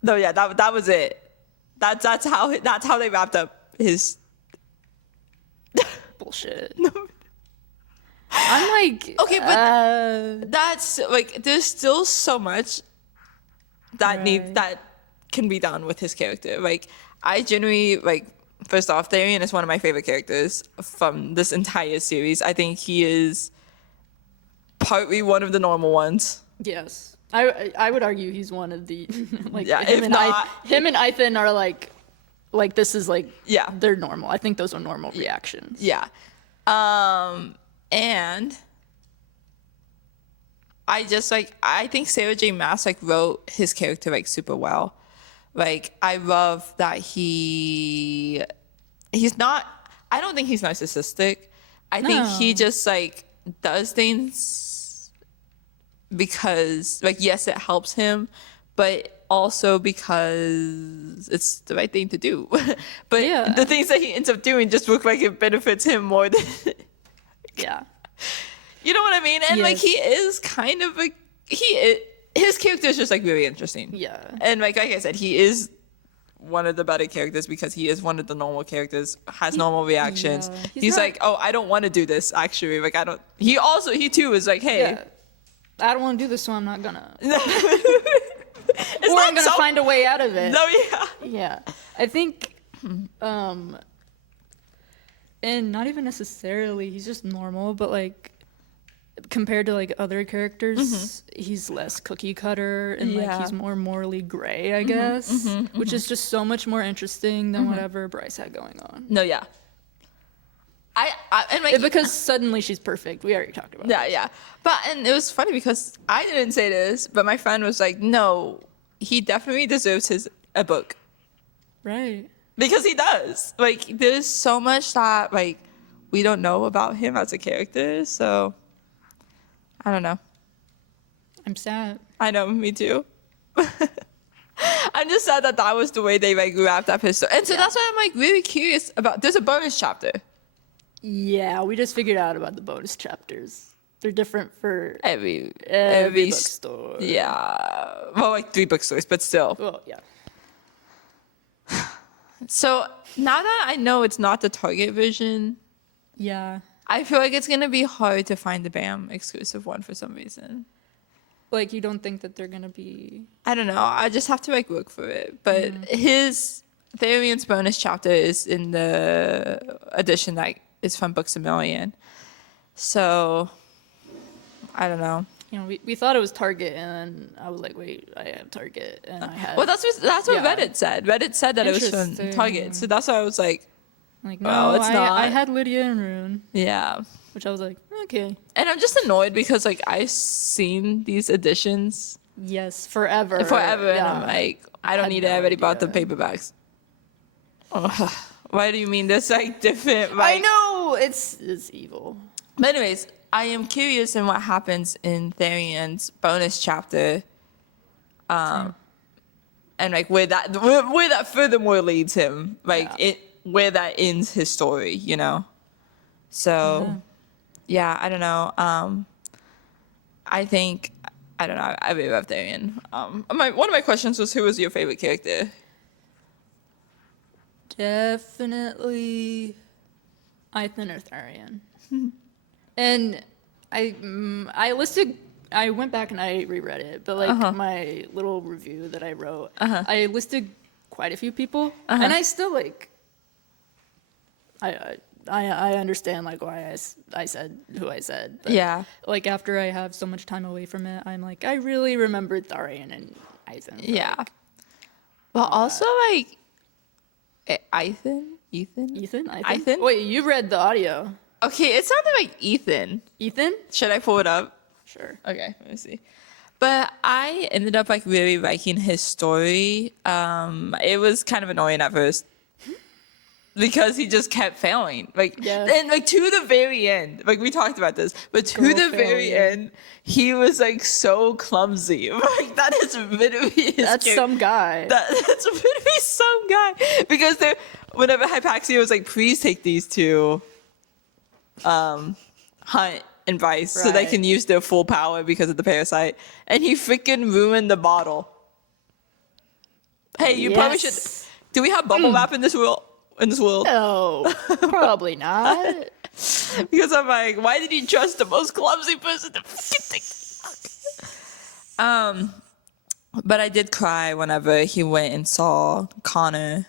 No, yeah, that was it. That's how they wrapped up his bullshit. No. I'm like, okay, but that's like there's still so much that that can be done with his character. Like I genuinely like. First off, Tharian is one of my favorite characters from this entire series. I think he is partly one of the normal ones. Yes. I would argue he's one of the like him and Ithan are like this is like they're normal. I think those are normal reactions. Yeah. And I just I think Sarah J Maas wrote his character super well. Like I love that he's not I don't think he's narcissistic. I think he just does things because yes, it helps him, but also because it's the right thing to do. But the things that he ends up doing just look like it benefits him more than yeah. You know what I mean? And he is kind of his character is just like really interesting. Yeah. And like I said, he is one of the better characters because he is one of the normal characters, has normal reactions. Yeah. He's like, oh, I don't want to do this actually. Like I don't. He too is like, hey. Yeah. I don't want to do this, so I'm not gonna. Or It's I'm gonna find a way out of it. No, yeah. Yeah. I think, and not even necessarily, he's just normal, but like, compared to like other characters, he's less cookie cutter and like he's more morally gray, I guess, which is just so much more interesting than whatever Bryce had going on. No, yeah. And like, Because suddenly she's perfect. We already talked about it. Yeah. And it was funny because I didn't say this, but my friend was like, no, he definitely deserves a book. Right. Because he does. Like, there's so much that, like, we don't know about him as a character, so I don't know. I'm sad. I know, me too. I'm just sad that was the way they, like, wrapped up his story. And so that's why I'm, like, really curious about, there's a bonus chapter. Yeah, we just figured out about the bonus chapters. They're different for Every bookstore. Yeah. Well, like 3 bookstores, but still. Well, yeah. So now that I know it's not the Target version, Yeah. I feel like it's going to be hard to find the BAM exclusive one for some reason. Like, you don't think that they're gonna be... I don't know. I just have to, like, look for it. But his Therion's bonus chapter is in the edition that is from Books A Million. So, I don't know. You know, we thought it was Target, and I was like, wait, I have Target, and I had... Well, that's what Reddit said. Reddit said that it was from Target. So that's why I was like, Like, no, well, it's not. I had Lydia and Rune. Yeah. Which I was like, okay. And I'm just annoyed because, like, I've seen these editions Yes, forever. and Yeah. I'm like, I don't had need no it. I already bought the idea. paperbacks. Ugh. Why do you mean there's, like, different, I like... know! It's evil. But anyways, I am curious in what happens in Therion's bonus chapter. And, like, where that furthermore leads him. Like, where that ends his story, you know? So... Yeah, I don't know. I think, I don't know. I really love Therion. One of my questions was, who was your favorite character? Definitely Ithin or Therion. And I went back and I reread it, but like my little review that I wrote, I listed quite a few people, and I still like, I understand like why I said who I said. But, Yeah. Like after I have so much time away from it, I'm like, I really remembered Tharian and Ithin. Yeah. Well, also like Ethan. Wait, you read the audio. Okay, it sounded like Ethan. Ethan? Should I pull it up? Sure. Okay, let me see. But I ended up like really liking his story. It was kind of annoying at first because he just kept failing. Like, and like to the very end, like we talked about this, but to the very end, he was like so clumsy. Like that is literally his That's some guy. That's literally some guy. Because whenever Hypaxia was like, please take these two, Hunt and Vice, so they can use their full power because of the parasite, and he freaking ruined the bottle. Hey, you probably should. Do we have bubble wrap in this world? No, probably not. Because I'm like, why did he trust the most clumsy person to freaking take? But I did cry whenever he went and saw Connor.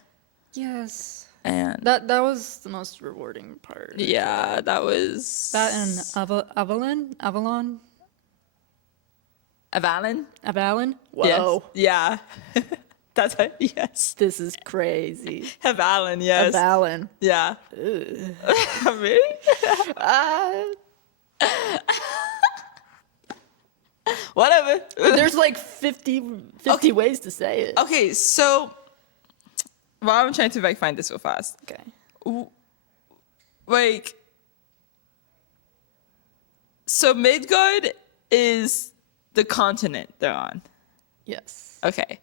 Yes. And that was the most rewarding part. Yeah, that was that and Avalon. Whoa. Yes. Yeah. That's it. Yes. This is crazy. Avalon, yes. Avalon. Yeah. Really? Whatever. There's like 50 ways to say it. Okay, so while I'm trying to like find this real fast. Okay. Like, so Midgard is the continent they're on. Yes. Okay.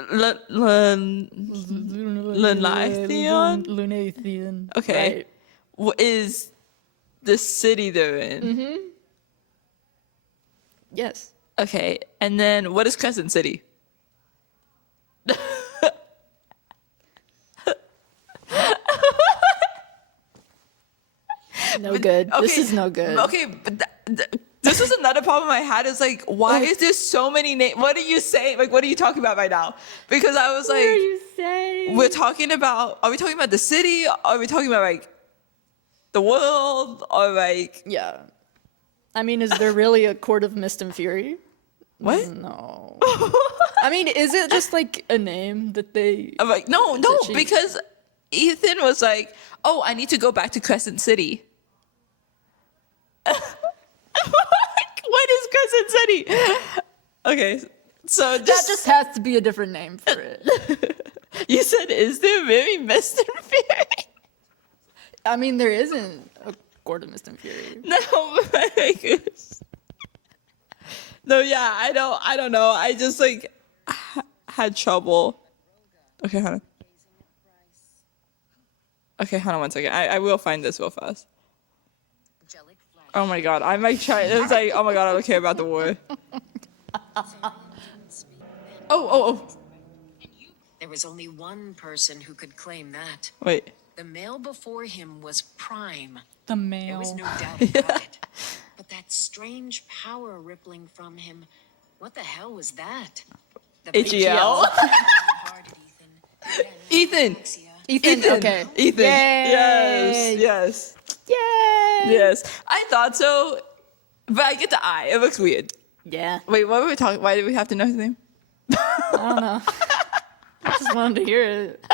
Lunathion. Okay. Right. Is the city they're in. Mm-hmm. Yes. Okay, and then what is Crescent City? No good. Okay, This is no good. Okay, but this is another problem I had. Is like, why is there so many names? What are you saying? Like, what are you talking about right now? Because I was What like, are you saying? are we talking about the city? Are we talking about like the world? Or like, Yeah. I mean, is there really a court of mist and fury? what? No. I mean, is it just like a name that they... I'm like, no, cheat? because Ethan was like, oh, I need to go back to Crescent City. What is Crescent City? Okay, so That just has to be a different name for it. You said, is there really Mist and Fury? I mean, there isn't a court of mist and fury. No, no, yeah, I don't know. I just like had trouble. Okay, hold on. Okay, hold on one second. I will find this real fast. Oh my god, I'm like trying. It's like, oh my god, I don't care about the war. Oh. There was only one person who could claim that. Wait. The male before him was prime. The There male. was no doubt about it. But that strange power rippling from him, what the hell was that? The HEL. heart of Ethan. Ethan. Ethan. Okay. Ethan. Yay. Yes. Yay. Yes. I thought so, but I get the eye. It looks weird. Yeah. Wait, what were we talking? Why did we have to know his name? I don't know. I just wanted to hear it.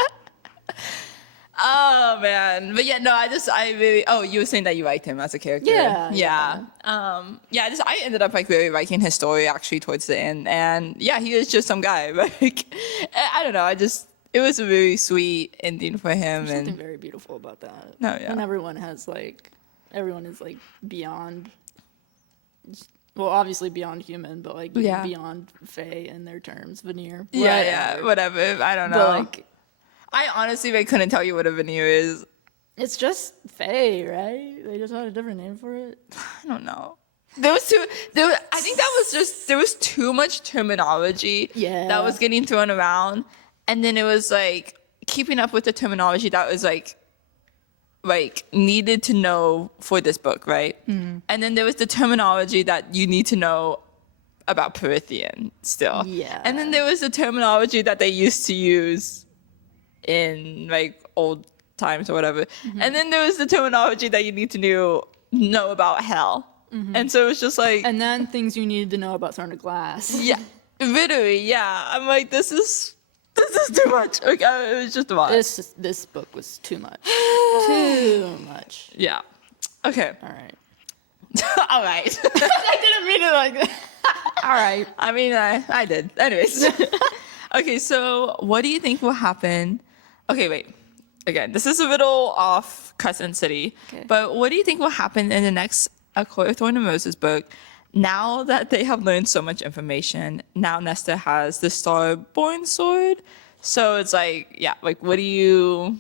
Oh man, but yeah, no, I really. Oh, you were saying that you liked him as a character. Yeah. I ended up like really liking his story actually towards the end, and yeah, he is just some guy. Like, I don't know, it was a really sweet ending for him, There's something and very beautiful about that. No, yeah. And everyone is like beyond, well, obviously beyond human, but like Yeah. beyond Fae in their terms, veneer. yeah, whatever. I don't know. But like, I honestly couldn't tell you what a veneer is. it's just Fae, right? They just had a different name for it. I don't know. I think there was too much terminology Yeah. that was getting thrown around. And then it was like keeping up with the terminology that was like needed to know for this book, right? Mm-hmm. And then there was the terminology that you need to know about Perithian still. Yeah. And then there was the terminology that they used to use in like old times or whatever. Mm-hmm. And then there was the terminology that you need to know about hell. Mm-hmm. And so it was just like, And then things you needed to know about Throne of Glass. yeah, literally, yeah. I'm like, this is too much. Like, it was just a lot. This book was too much. Too much. Yeah. Okay. All right. All right. I didn't mean it like that. All right. I mean, I did. Anyways. Okay, so what do you think will happen? Okay, wait. Again, this is a little off Crescent City. Okay. But what do you think will happen in the next A Court of Thorn and Roses book? Now that they have learned so much information, now Nesta has the Starborn sword. So it's like, yeah, like how do you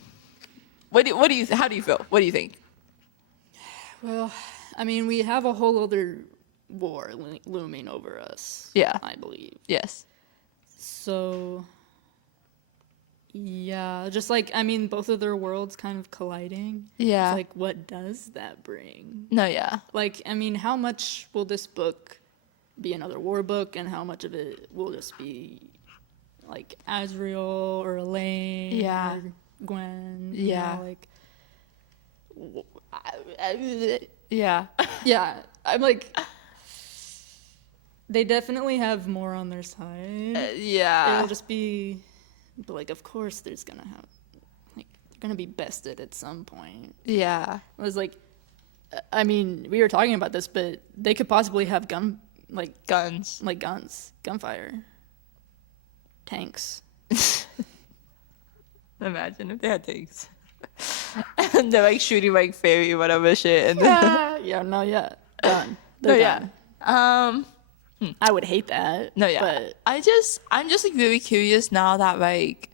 feel? What do you think? Well, I mean, we have a whole other war looming over us. Yeah. I believe. Yes. So, yeah, just like, I mean, both of their worlds kind of colliding. Yeah. It's like, what does that bring? No, yeah. Like, I mean, how much will this book be another war book, and how much of it will just be like Azriel or Elaine Yeah. or Gwen? Yeah. You know, Yeah. yeah, I'm like, they definitely have more on their side. Yeah. It'll just be, but like, of course, there's gonna have, like, they're gonna be bested at some point. Yeah. It was like, I mean, we were talking about this, but they could possibly have Guns. gunfire, tanks. Imagine if they had tanks. And they're like shooting like fairy whatever shit. And Done. They're yeah. done. I would hate that. No, yeah. But I'm just like really curious now that like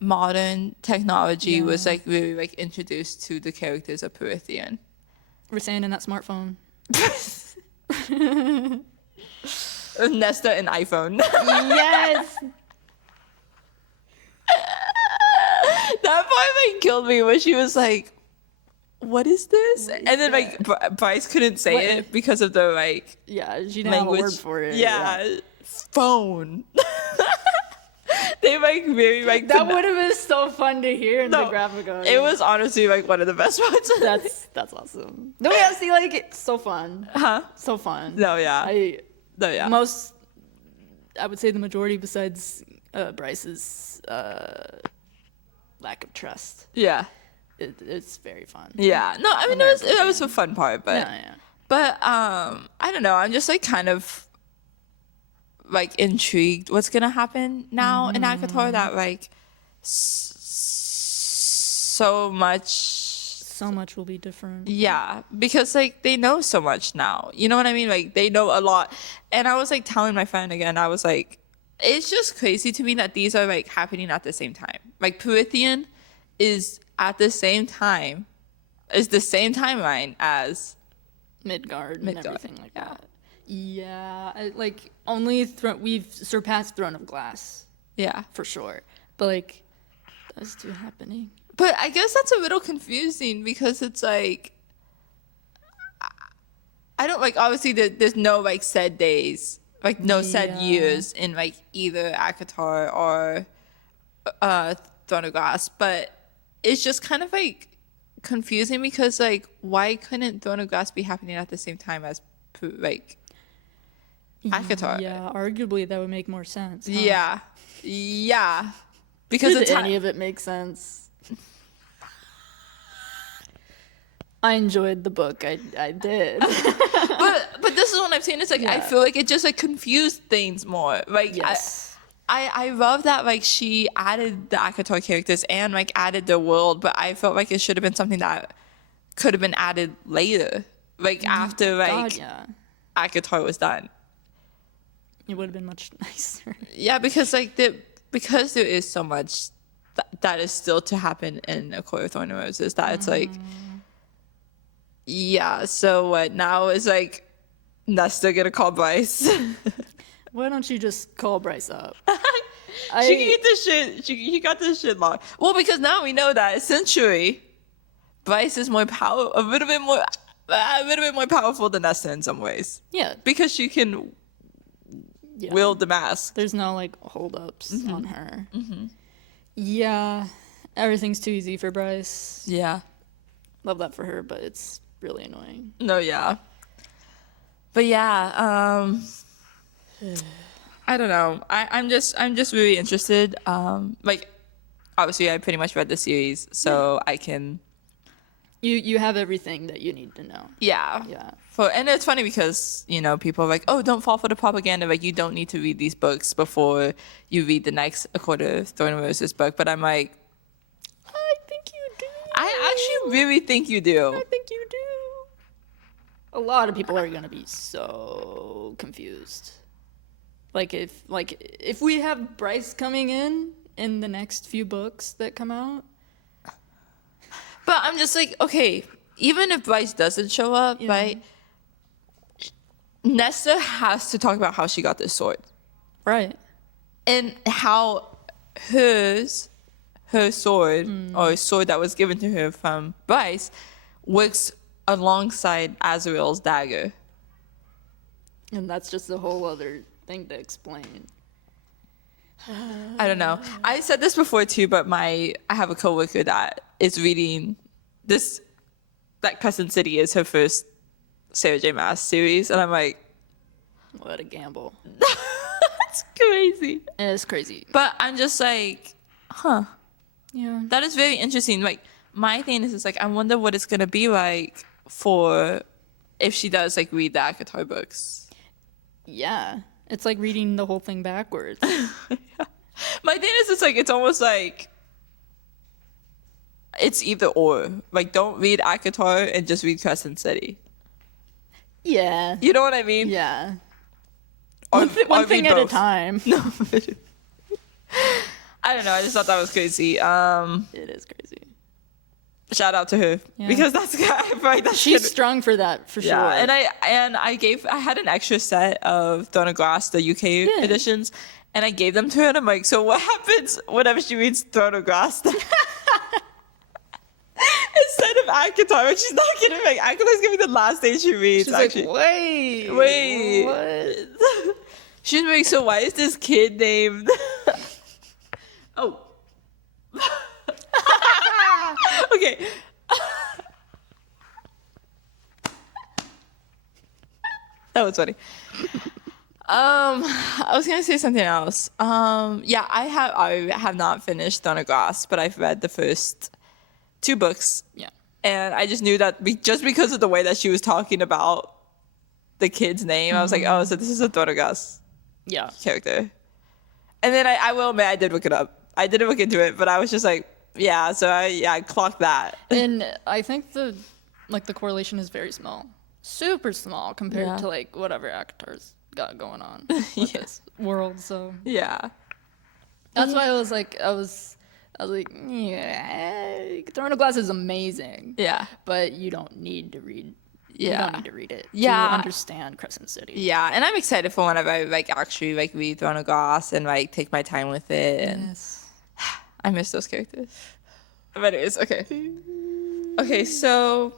modern technology was like really like introduced to the characters of Perithian. we're saying in that smartphone. Nesta and iPhone. Yes. That part like killed me when she was like, "What is this?" And then like Bryce couldn't say it because of the like Yeah, she didn't language. have a word for it. Yeah. Phone. They like really like That would have been so fun to hear in the graphic. It was honestly like one of the best parts. That's awesome. No, yeah, see, like it's so fun. So fun. No, yeah. I would say the majority, besides Bryce's lack of trust. Yeah. It's very fun. Yeah. No, I mean that was a fun part, but yeah. But I don't know. I'm just like kind of like intrigued what's gonna happen now in ACOTAR, that like so much will be different. Yeah, because like they know so much now. You know what I mean? Like they know a lot. And I was like telling my friend again, I was like, it's just crazy to me that these are like happening at the same time. Like Promethean is at the same time, is the same timeline as Midgard and everything like that. Yeah, like only we've surpassed Throne of Glass. Yeah, for sure. But like, those two happening. But I guess that's a little confusing because it's like, I don't like, obviously there's no like said days, like no said years in like either ACOTAR or Throne of Glass, but it's just kind of like confusing because like why couldn't Throne of Glass be happening at the same time as like ACOTAR? Yeah, arguably that would make more sense. Huh? Yeah, because did any of it make sense? I enjoyed the book. I did. but this is what I'm saying. It's like I feel like it just like confused things more. Like yes. I love that like she added the ACOTAR characters and like added the world, but I felt like it should have been something that could have been added later, like after like ACOTAR was done. It would have been much nicer. Yeah, because like because there is so much that is still to happen in A Court of Thorn and Roses that it's like. Yeah, so what now is like Nesta gonna call Bryce? Why don't you just call Bryce up? She can get this shit. He got this shit locked. Well, because now we know that essentially Bryce is a little bit more powerful than Nesta in some ways. Yeah, because she can wield the mask. There's no like holdups on her. Yeah, everything's too easy for Bryce. Yeah, love that for her, but it's really annoying. No, yeah. But yeah, I don't know. I'm just really interested. Like obviously I pretty much read the series, so I can You have everything that you need to know. Yeah. And it's funny because, you know, people are like, oh, don't fall for the propaganda. Like, you don't need to read these books before you read the next A Court of Thorn and Roses book. But I'm like, I think you do. I actually really think you do. I think you do. A lot of people are going to be so confused. Like if we have Bryce coming in the next few books that come out. But I'm just like, okay, even if Bryce doesn't show up, right? Nesta has to talk about how she got this sword. Right. And how her sword, or a sword that was given to her from Bryce, works alongside Azrael's dagger. And that's just a whole other thing to explain. I don't know. I said this before too, but I have a coworker that is reading this, that Crescent City is her first Sarah J. Maas series, and I'm like, what a gamble. That's crazy. It is crazy. But I'm just like, huh. Yeah. That is very interesting. Like, my thing is like, I wonder what it's gonna be like for if she does like read the ACOTAR books. Yeah. It's like reading the whole thing backwards. My thing is, it's like, it's almost like it's either or. Like, don't read ACOTAR and just read Crescent City. Yeah. You know what I mean? Yeah. Or, one thing at a time. No. I don't know. I just thought that was crazy. It is crazy. shout out to her because that's I feel like that she's strong for that for sure. And I had an extra set of Throne of Glass, the UK editions, and I gave them to her. And I'm like, so what happens whenever she reads Throne of Glass? Instead of Akatar, which she's not kidding. Like Akatar's gonna be the last thing she reads. She's actually. Like, wait, what? She's like, so why is this kid named? Oh. Okay. That was funny. I was gonna say something else. I have not finished Throne of Glass, but I've read the first 2 books. Yeah. And I just knew that just because of the way that she was talking about the kid's name, I was like, oh, so this is a Throne of Glass character. And then I will admit I did look it up. I didn't look into it, but I was just like, yeah, so I clocked that. And I think the correlation is very small. Super small compared to like whatever Akatar's got going on with this world, so yeah. That's why I was like, Throne of Glass is amazing. Yeah. But you don't need to read. Yeah. You don't need to read it. Yeah. To understand Crescent City. Yeah, and I'm excited for whenever I actually read Throne of Glass and take my time with it. And I miss those characters. But it is okay. Okay, so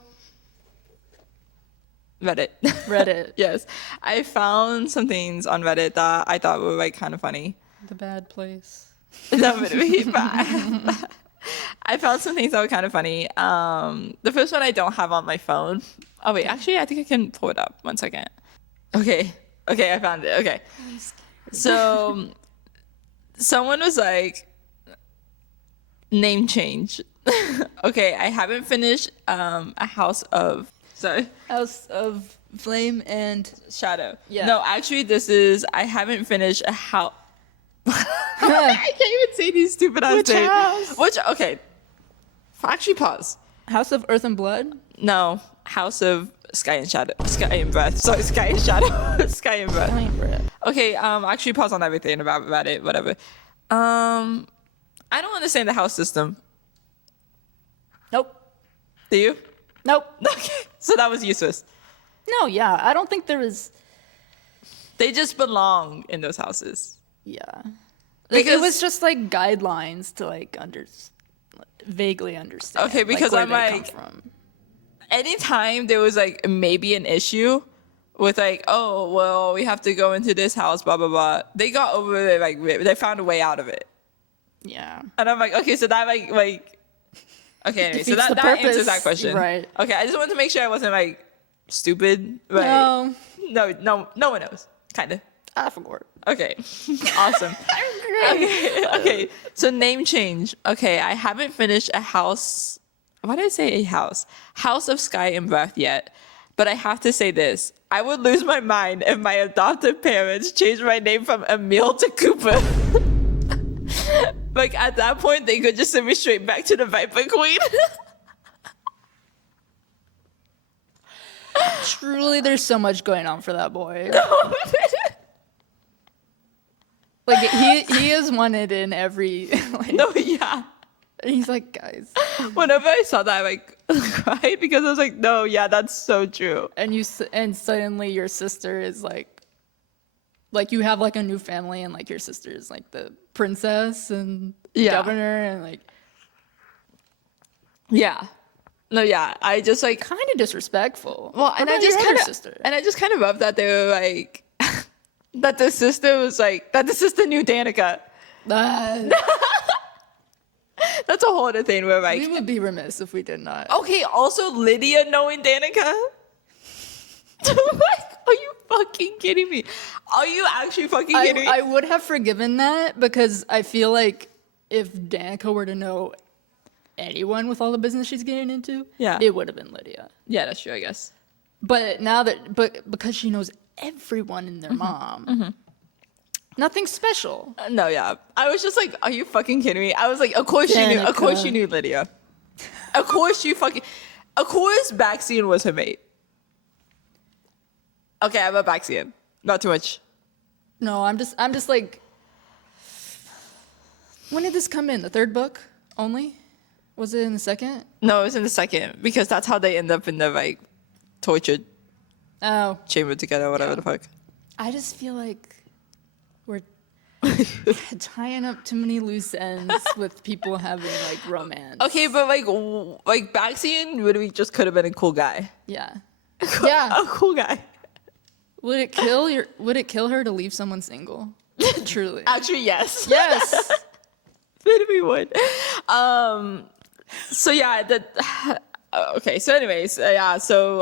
Reddit. Yes, I found some things on Reddit that I thought were kind of funny. The bad place. That would be bad. I found some things that were kind of funny. The first one I don't have on my phone. Oh wait, actually I think I can pull it up. 1 second. Okay, I found it. Okay, so someone was like, name change. Okay, I haven't finished a House of Flame and Shadow. Yeah. No, actually this is I haven't finished a house. I can't even say these stupid ass names. Okay. Actually, pause. House of Earth and Blood? No, House of Sky and Shadow. Sky and Breath. Sorry, Sky and Shadow. Sky and Breath. Okay. Actually, pause on everything about it. Whatever. I don't understand the house system. Nope. Do you? Nope. Okay. So that was useless. No, yeah. I don't think there is. They just belong in those houses. Yeah. Because it was just guidelines to vaguely understand. Okay, because where I'm they come from. Anytime there was maybe an issue with oh well we have to go into this house, blah blah blah, they got over it, they found a way out of it. Yeah. And I'm like, okay, so that okay, anyway, so that answers that question. Right. Okay, I just wanted to make sure I wasn't stupid. Right. No one knows. Kinda. I forgot. Okay. Awesome. Okay. So name change. Okay, I haven't finished a house. Why did I say a house? House of Sky and Breath yet. But I have to say this. I would lose my mind if my adoptive parents changed my name from Emil to Cooper. At that point, they could just send me straight back to the Viper Queen. Truly, there's so much going on for that boy. He is wanted in every. No, yeah. He's like, guys. Whenever I saw that, I cried because I was like, no, yeah, that's so true. And suddenly your sister is you have a new family and your sister is the princess and governor and Yeah. No, yeah. I just kind of disrespectful. Well, and I just kind of love that they were that the sister was that the sister knew Danica. That's a whole other thing where we would be remiss if we did not. Okay, also Lydia knowing Danica. Are you fucking kidding me? Are you actually fucking kidding me? I would have forgiven that because I feel like if Danica were to know anyone with all the business she's getting into, it would have been Lydia. Yeah, that's true, I guess. But because she knows everyone and their mom, nothing special. No, yeah. I was just are you fucking kidding me? I was of course she knew. Of course she knew Lydia. Of course Of course Baxian was her mate. Okay, I'm a Baxian. Not too much. No, I'm just when did this come in? The 3rd book only? Was it in the second? No, it was in the second because that's how they end up in the like tortured chamber together, or whatever the fuck. I just feel like we're tying up too many loose ends with people having like romance. Okay, but like Baxian literally just could have been a cool guy. Yeah. A cool guy. Would it kill her to leave someone single? Truly. Actually, yes. Yes. Maybe we would. So yeah, okay. So anyways, So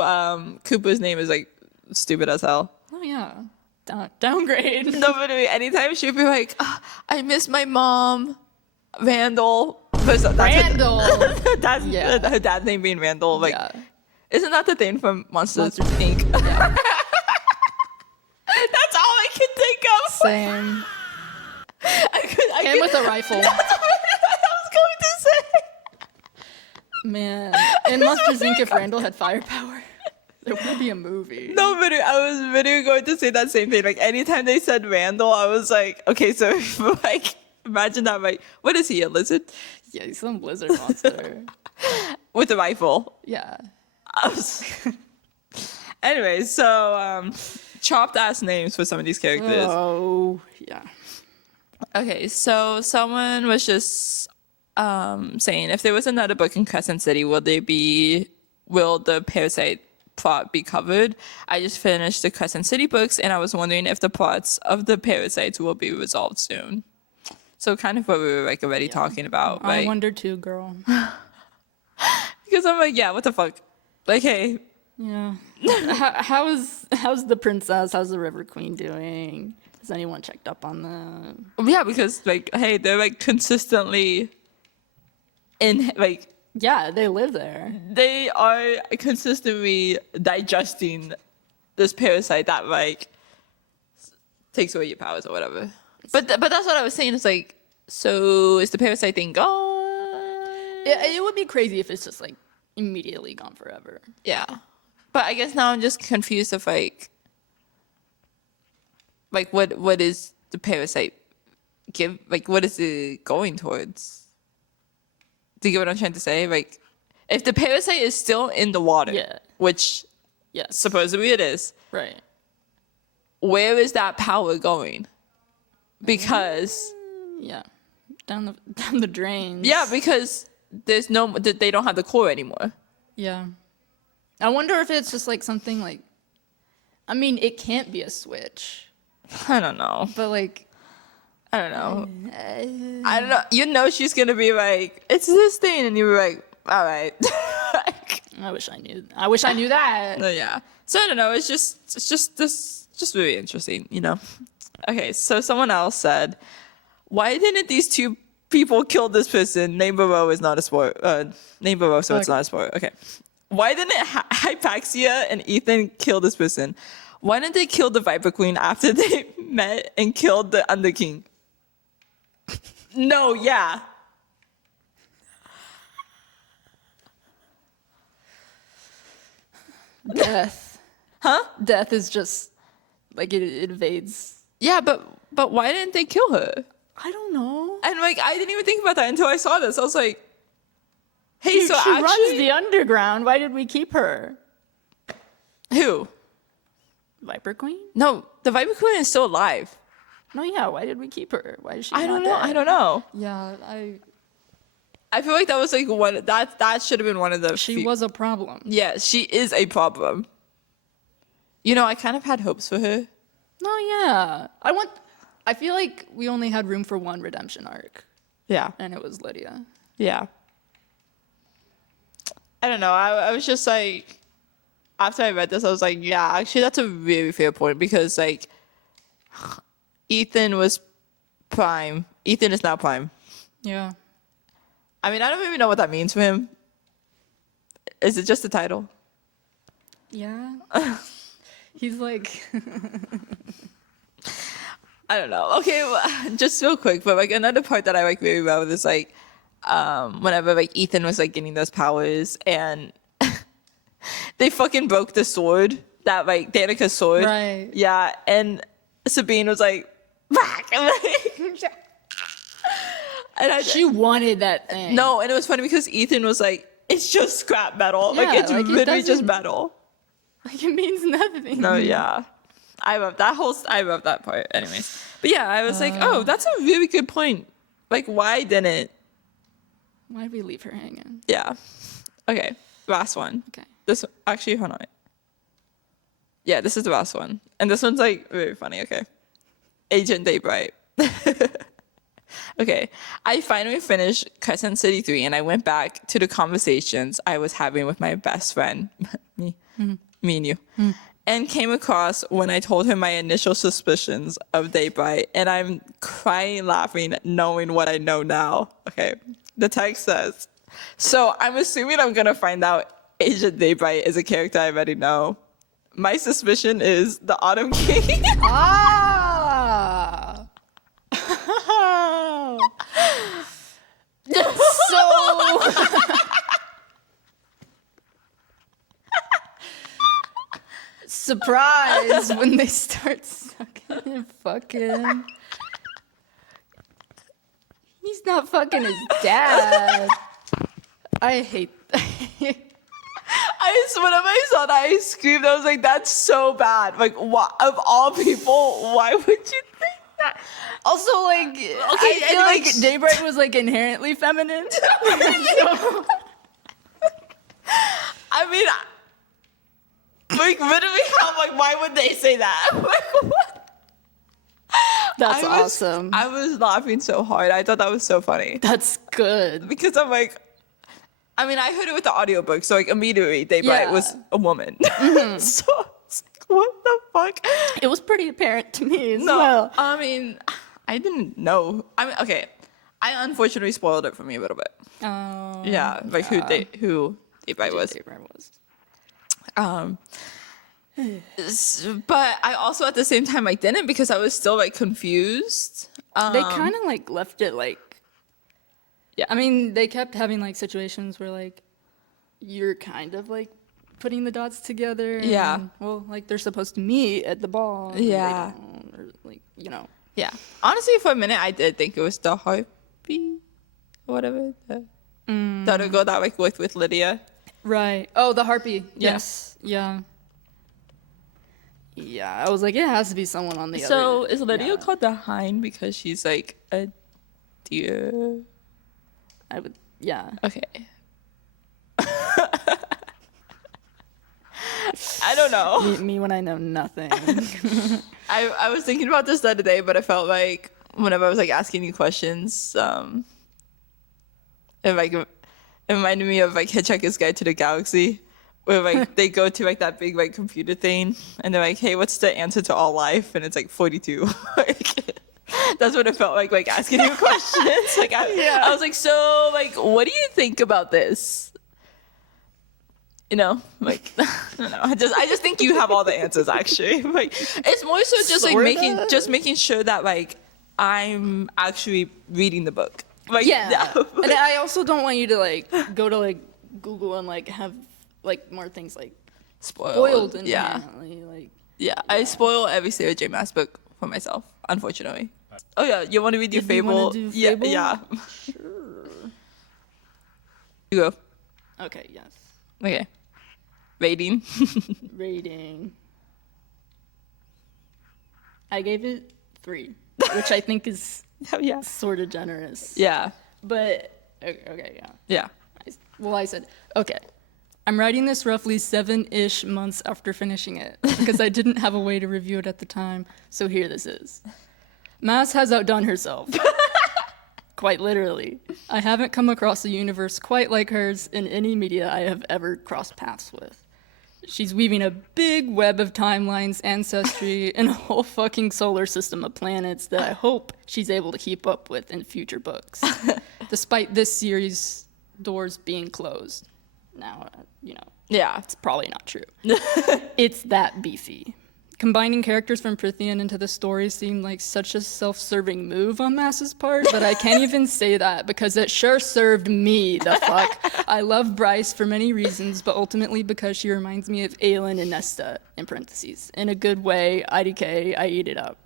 Koopa's name is like stupid as hell. Oh yeah. Downgrade. No, but anytime she'd be like, I miss my mom, Randall. Randall. That's her dad's name being Randall. Like, isn't that the thing from Monsters Inc? Yeah. That's all I can think of. Same. Him with a rifle. That's what I was going to say. Man, in Monsters Inc. if Randall had firepower, there would be a movie. No, but I was literally going to say that same thing. Like, anytime they said Randall, I was like, okay, so like, imagine that, like, what is he, a lizard? Yeah, he's some lizard monster. With a rifle. Yeah. Anyways, so chopped ass names for some of these characters. Oh, yeah. Okay, so someone was just saying, if there was another book in Crescent City, will the Parasite plot be covered? I just finished the Crescent City books, and I was wondering if the plots of the Parasites will be resolved soon. So kind of what we were like already talking about. I wonder too, girl. Because I'm like, yeah, what the fuck? Like, hey. Yeah. How's the princess? How's the River Queen doing? Has anyone checked up on them? Yeah, because like, hey, they're like consistently in like. Yeah, they live there. They are consistently digesting this parasite that like takes away your powers or whatever. But that's what I was saying. It's like, so is the parasite thing gone? It would be crazy if it's just like immediately gone forever. Yeah, but I guess now I'm just confused of like what is the parasite give? Like, what is it going towards? Do you get what I'm trying to say? Like, if the parasite is still in the water, which supposedly it is, right? Where is that power going? Because down the drains. Yeah, because they don't have the core anymore. Yeah, I wonder if it's just like something like, I mean, it can't be a switch. I don't know, but like, I don't know. I don't know. You know, she's gonna be like, it's this thing, and you were like, all right. I wish I knew that. Yeah. So I don't know. It's just really interesting, you know. Okay, so someone else said, why didn't these two people kill this person? Name below is not a sport. Name below, so it's not a sport. Okay. Why didn't Hypaxia and Ethan kill this person? Why didn't they kill the Viper Queen after they met and killed the Underking? No, yeah. Death. Huh? Death is just, like, it evades. Yeah, but why didn't they kill her? I don't know. And, like, I didn't even think about that until I saw this. I was like, hey, so she actually... runs the underground. Why did we keep her? Who? Viper Queen? No, the Viper Queen is still alive. No, yeah. Why did we keep her? Why is she I don't know. dead? I don't know. Yeah, I feel like that was like one that should have been one of the. She was a problem. Yeah, she is a problem. You know, I kind of had hopes for her. No, yeah. I feel like we only had room for one redemption arc. Yeah. And it was Lydia. Yeah. I don't know. I was just like, after I read this, I was like, yeah, actually, that's a really fair point because, like, Ethan was prime. Ethan is now prime. Yeah. I mean, I don't even know what that means for him. Is it just the title? Yeah. He's like... I don't know. Okay, well, just real quick, but like another part that I like very well is like whenever like Ethan was like getting those powers and they fucking broke the sword, that like Danica's sword. Right. Yeah, and Sabine was like, back! And she wanted that thing. No, and it was funny because Ethan was like, it's just scrap metal. Yeah, like, it's like, literally just metal. Like, it means nothing. No, yeah. I love that part. Anyways. But yeah, I was like, oh, that's a really good point. Like, why did we leave her hanging? Yeah. Okay, last one. Okay. This, actually, hold on. Yeah, this is the last one. And this one's, like, very funny, okay. Agent Daybright. Okay, I finally finished Crescent City 3, and I went back to the conversations I was having with my best friend, me and you, and came across when I told him my initial suspicions of Daybright, and I'm crying laughing knowing what I know now. Okay, the text says, so I'm assuming I'm going to find out Agent Daybright is a character I already know. My suspicion is the Autumn King. Ah! So surprise when they start sucking and fucking. He's not fucking his dad. I hate that. Whenever I saw that, I screamed. I was like, that's so bad. Like, of all people, why would you think that? Also, like, okay, I feel like Daybright was like inherently feminine. So. I mean, like, literally, why would they say that? That's awesome. I was laughing so hard. I thought that was so funny. That's good. Because I'm like, I mean, I heard it with the audiobook, so like immediately Daybright was a woman. Mm-hmm. So it's like, what the fuck? It was pretty apparent to me as well. I mean, I didn't know. I mean, okay, I unfortunately spoiled it for me a little bit. Oh. Yeah, like who Daybright was. But I also at the same time I didn't, because I was still like confused. They kind of like left it like. Yeah, I mean, they kept having like situations where like you're kind of like putting the dots together. And, yeah. Well, like they're supposed to meet at the ball. Yeah. Or like, you know. Yeah. Honestly, for a minute, I did think it was the harpy, or whatever. The other girl that like worked with Lydia. Right. Oh, the harpy. Yes. Yeah. Yeah. I was like, it has to be someone on the other. So is Lydia called the hind because she's like a deer? I would. Yeah. Okay. I don't know. Me when I know nothing. I was thinking about this the other day, but I felt like whenever I was like asking you questions, it reminded me of like Hitchhiker's Guide to the Galaxy, where like they go to like that big like computer thing, and they're like, "Hey, what's the answer to all life?" And it's like 42. That's what it felt like asking you questions. Like I was like, so like, what do you think about this? You know, like I don't know. I just think you have all the answers actually. Like it's more so just like making sure that like I'm actually reading the book. Like yeah. And I also don't want you to like go to like Google and like have like more things like spoiled inherently. Like I spoil every Sarah J. Maas book for myself, unfortunately. Oh yeah, you want to read your Fable? Yeah. Sure. You go. Okay. Yes. Okay. Rating. I gave it 3, which I think is sort of generous. Yeah. But okay, yeah. Yeah. I said, okay. I'm writing this roughly 7-ish months after finishing it because I didn't have a way to review it at the time. So here this is. Maas has outdone herself. Quite literally. I haven't come across a universe quite like hers in any media I have ever crossed paths with. She's weaving a big web of timelines, ancestry, and a whole fucking solar system of planets that I hope she's able to keep up with in future books. Despite this series' doors being closed. Now, it's probably not true. It's that beefy. Combining characters from Prythian into the story seemed like such a self-serving move on Maas's part, but I can't even say that because it sure served me, the fuck. I love Bryce for many reasons, but ultimately because she reminds me of Aelin and Nesta, in parentheses. In a good way, IDK, I eat it up.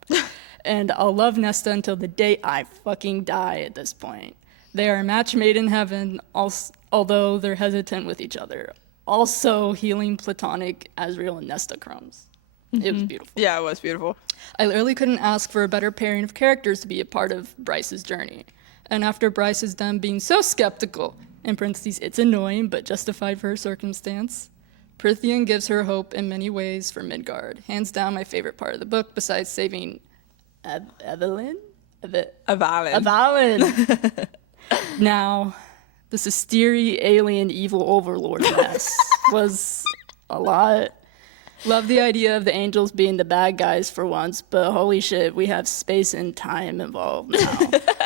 And I'll love Nesta until the day I fucking die at this point. They are a match made in heaven, although they're hesitant with each other. Also, healing platonic Asriel and Nesta crumbs. It was beautiful. Yeah, it was beautiful. I literally couldn't ask for a better pairing of characters to be a part of Bryce's journey. And after Bryce is done being so skeptical, in parentheses, it's annoying but justified for her circumstance, Prithian gives her hope in many ways for Midgard. Hands down my favorite part of the book, besides saving Evelyn? Avalon. Now, the Sisteri alien evil overlord mess was a lot. Love the idea of the angels being the bad guys for once, but holy shit, we have space and time involved now.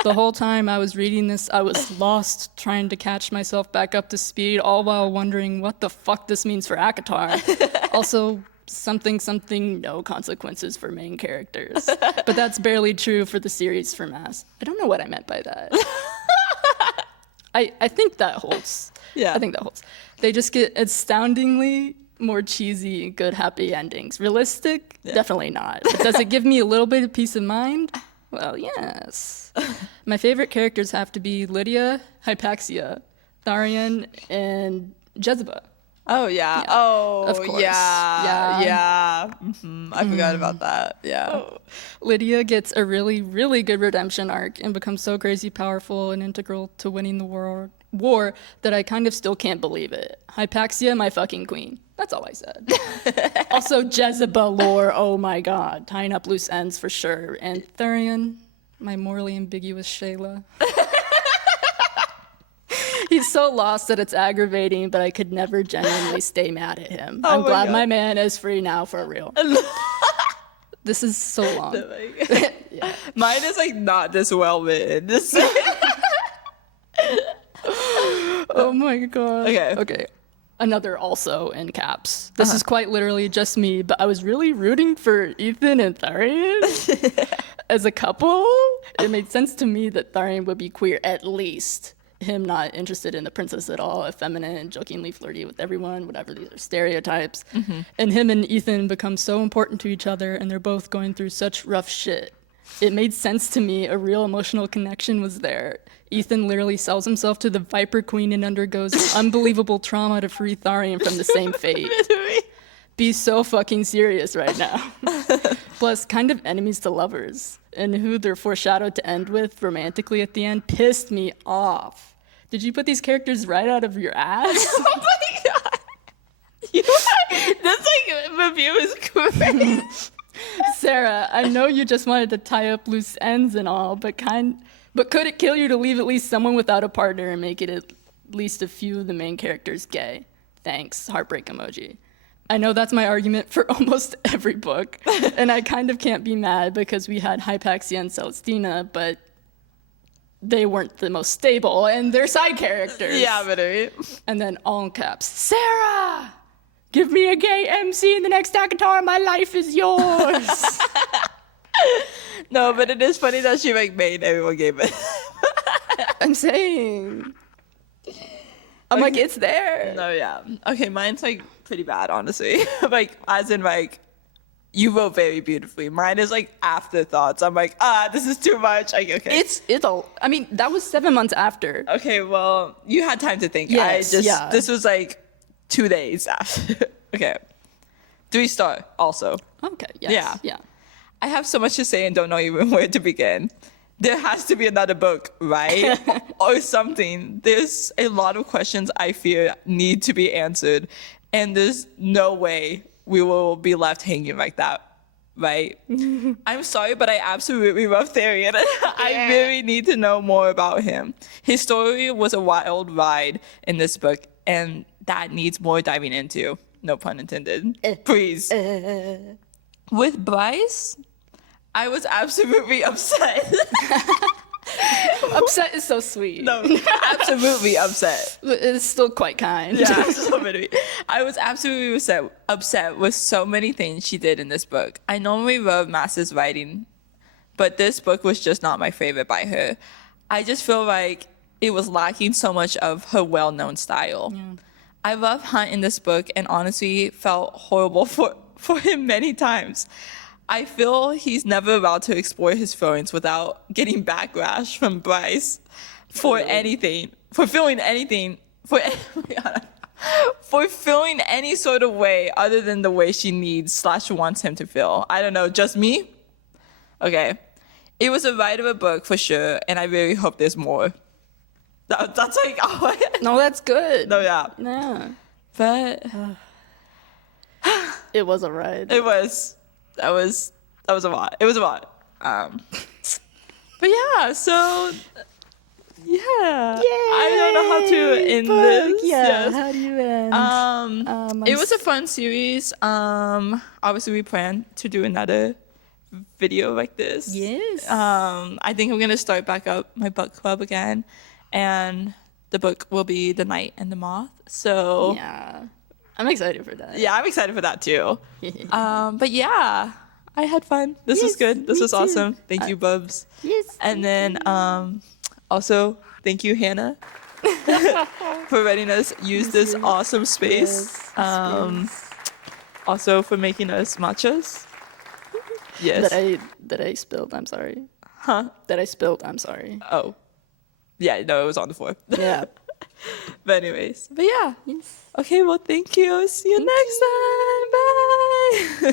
The whole time I was reading this, I was lost, trying to catch myself back up to speed, all while wondering what the fuck this means for ACOTAR. Also, something, no consequences for main characters. But that's barely true for the series for Mass. I don't know what I meant by that. I think that holds. Yeah. I think that holds. They just get astoundingly more cheesy, good, happy endings. Realistic? Yeah. Definitely not. But does it give me a little bit of peace of mind? Well, yes. My favorite characters have to be Lydia, Hypaxia, Tharian, and Jezebel. Oh, yeah. Oh, of course. Yeah. I forgot about that. Yeah. Oh. Lydia gets a really, really good redemption arc and becomes so crazy powerful and integral to winning the war that I kind of still can't believe it. Hypaxia, my fucking queen. That's all I said. Also, Jezebel lore, oh my god. Tying up loose ends for sure. And Tharian, my morally ambiguous Shayla. He's so lost that it's aggravating, but I could never genuinely stay mad at him. I'm glad my man is free now for real. This is so long. Yeah. Mine is like not this well written. Oh my god. Okay. Another also in caps. This is quite literally just me, but I was really rooting for Ethan and Tharian as a couple. It made sense to me that Tharian would be queer, at least. Him not interested in the princess at all, effeminate, jokingly flirty with everyone, whatever these are stereotypes. And him and Ethan become so important to each other, and they're both going through such rough shit. It made sense to me. A real emotional connection was there. Ethan literally sells himself to the Viper Queen and undergoes unbelievable trauma to free Tharian from the same fate. Be so fucking serious right now. Plus, kind of enemies to lovers, and who they're foreshadowed to end with romantically at the end pissed me off. Did you put these characters right out of your ass? Oh my god. This like review is crazy. Sarah, I know you just wanted to tie up loose ends and all, but could it kill you to leave at least someone without a partner and make it at least a few of the main characters gay? Thanks, heartbreak emoji. I know that's my argument for almost every book, and I kind of can't be mad because we had Hypaxia and Celestina, but they weren't the most stable, and they're side characters. Yeah, but And then all in caps, Sarah! Give me a gay MC in the next ACOTAR, my life is yours! No, but it is funny that she like made everyone gay, but I'm saying... I'm like, it's there. No, yeah. Okay, mine's like pretty bad, honestly. Like, as in like, you wrote very beautifully. Mine is like afterthoughts. I'm like, this is too much. Like, okay. I mean, that was 7 months after. Okay, well, you had time to think. Yes, This was like 2 days after. Okay. 3-star also. Okay, yes. Yeah. I have so much to say and don't know even where to begin. There has to be another book, right? Or something. There's a lot of questions I fear need to be answered. And there's no way we will be left hanging like that, right? I'm sorry, but I absolutely love Tharian. I really need to know more about him. His story was a wild ride in this book, and that needs more diving into. No pun intended. Please. With Bryce, I was absolutely upset. Upset is so sweet. No, absolutely upset. It's still quite kind. Yeah, so many. I was absolutely upset with so many things she did in this book. I normally love Mass's writing, but this book was just not my favorite by her. I just feel like it was lacking so much of her well-known style. Yeah. I love Hunt in this book and honestly felt horrible for him many times. I feel he's never allowed to explore his feelings without getting backlash from Bryce. for anything, for feeling anything, for feeling any sort of way other than the way she needs / wants him to feel. I don't know, just me? Okay. It was a ride of a book for sure, and I really hope there's more. That's like, oh, no, that's good. No, yeah. Yeah. But it was a ride. It was. That was a lot. It was a lot. But yeah, so yeah. Yay, I don't know how to end this. Yeah. Yes. How do you end? It was a fun series. Obviously we plan to do another video like this. Yes. I think I'm gonna start back up my book club again, and the book will be The Knight and the Moth. So yeah, I'm excited for that. Yeah, I'm excited for that too. But yeah, I had fun. This was good. This was awesome. Thank you, Bubs. Yes. And then also thank you, Hannah, for letting us use this awesome space. Also for making us matchas. Yes. That I spilled. I'm sorry. Huh? That I spilled. I'm sorry. Oh. Yeah, no, it was on the floor. Yeah. But anyways. But yeah. Yes. Okay, well, thank you. See you next time. Bye.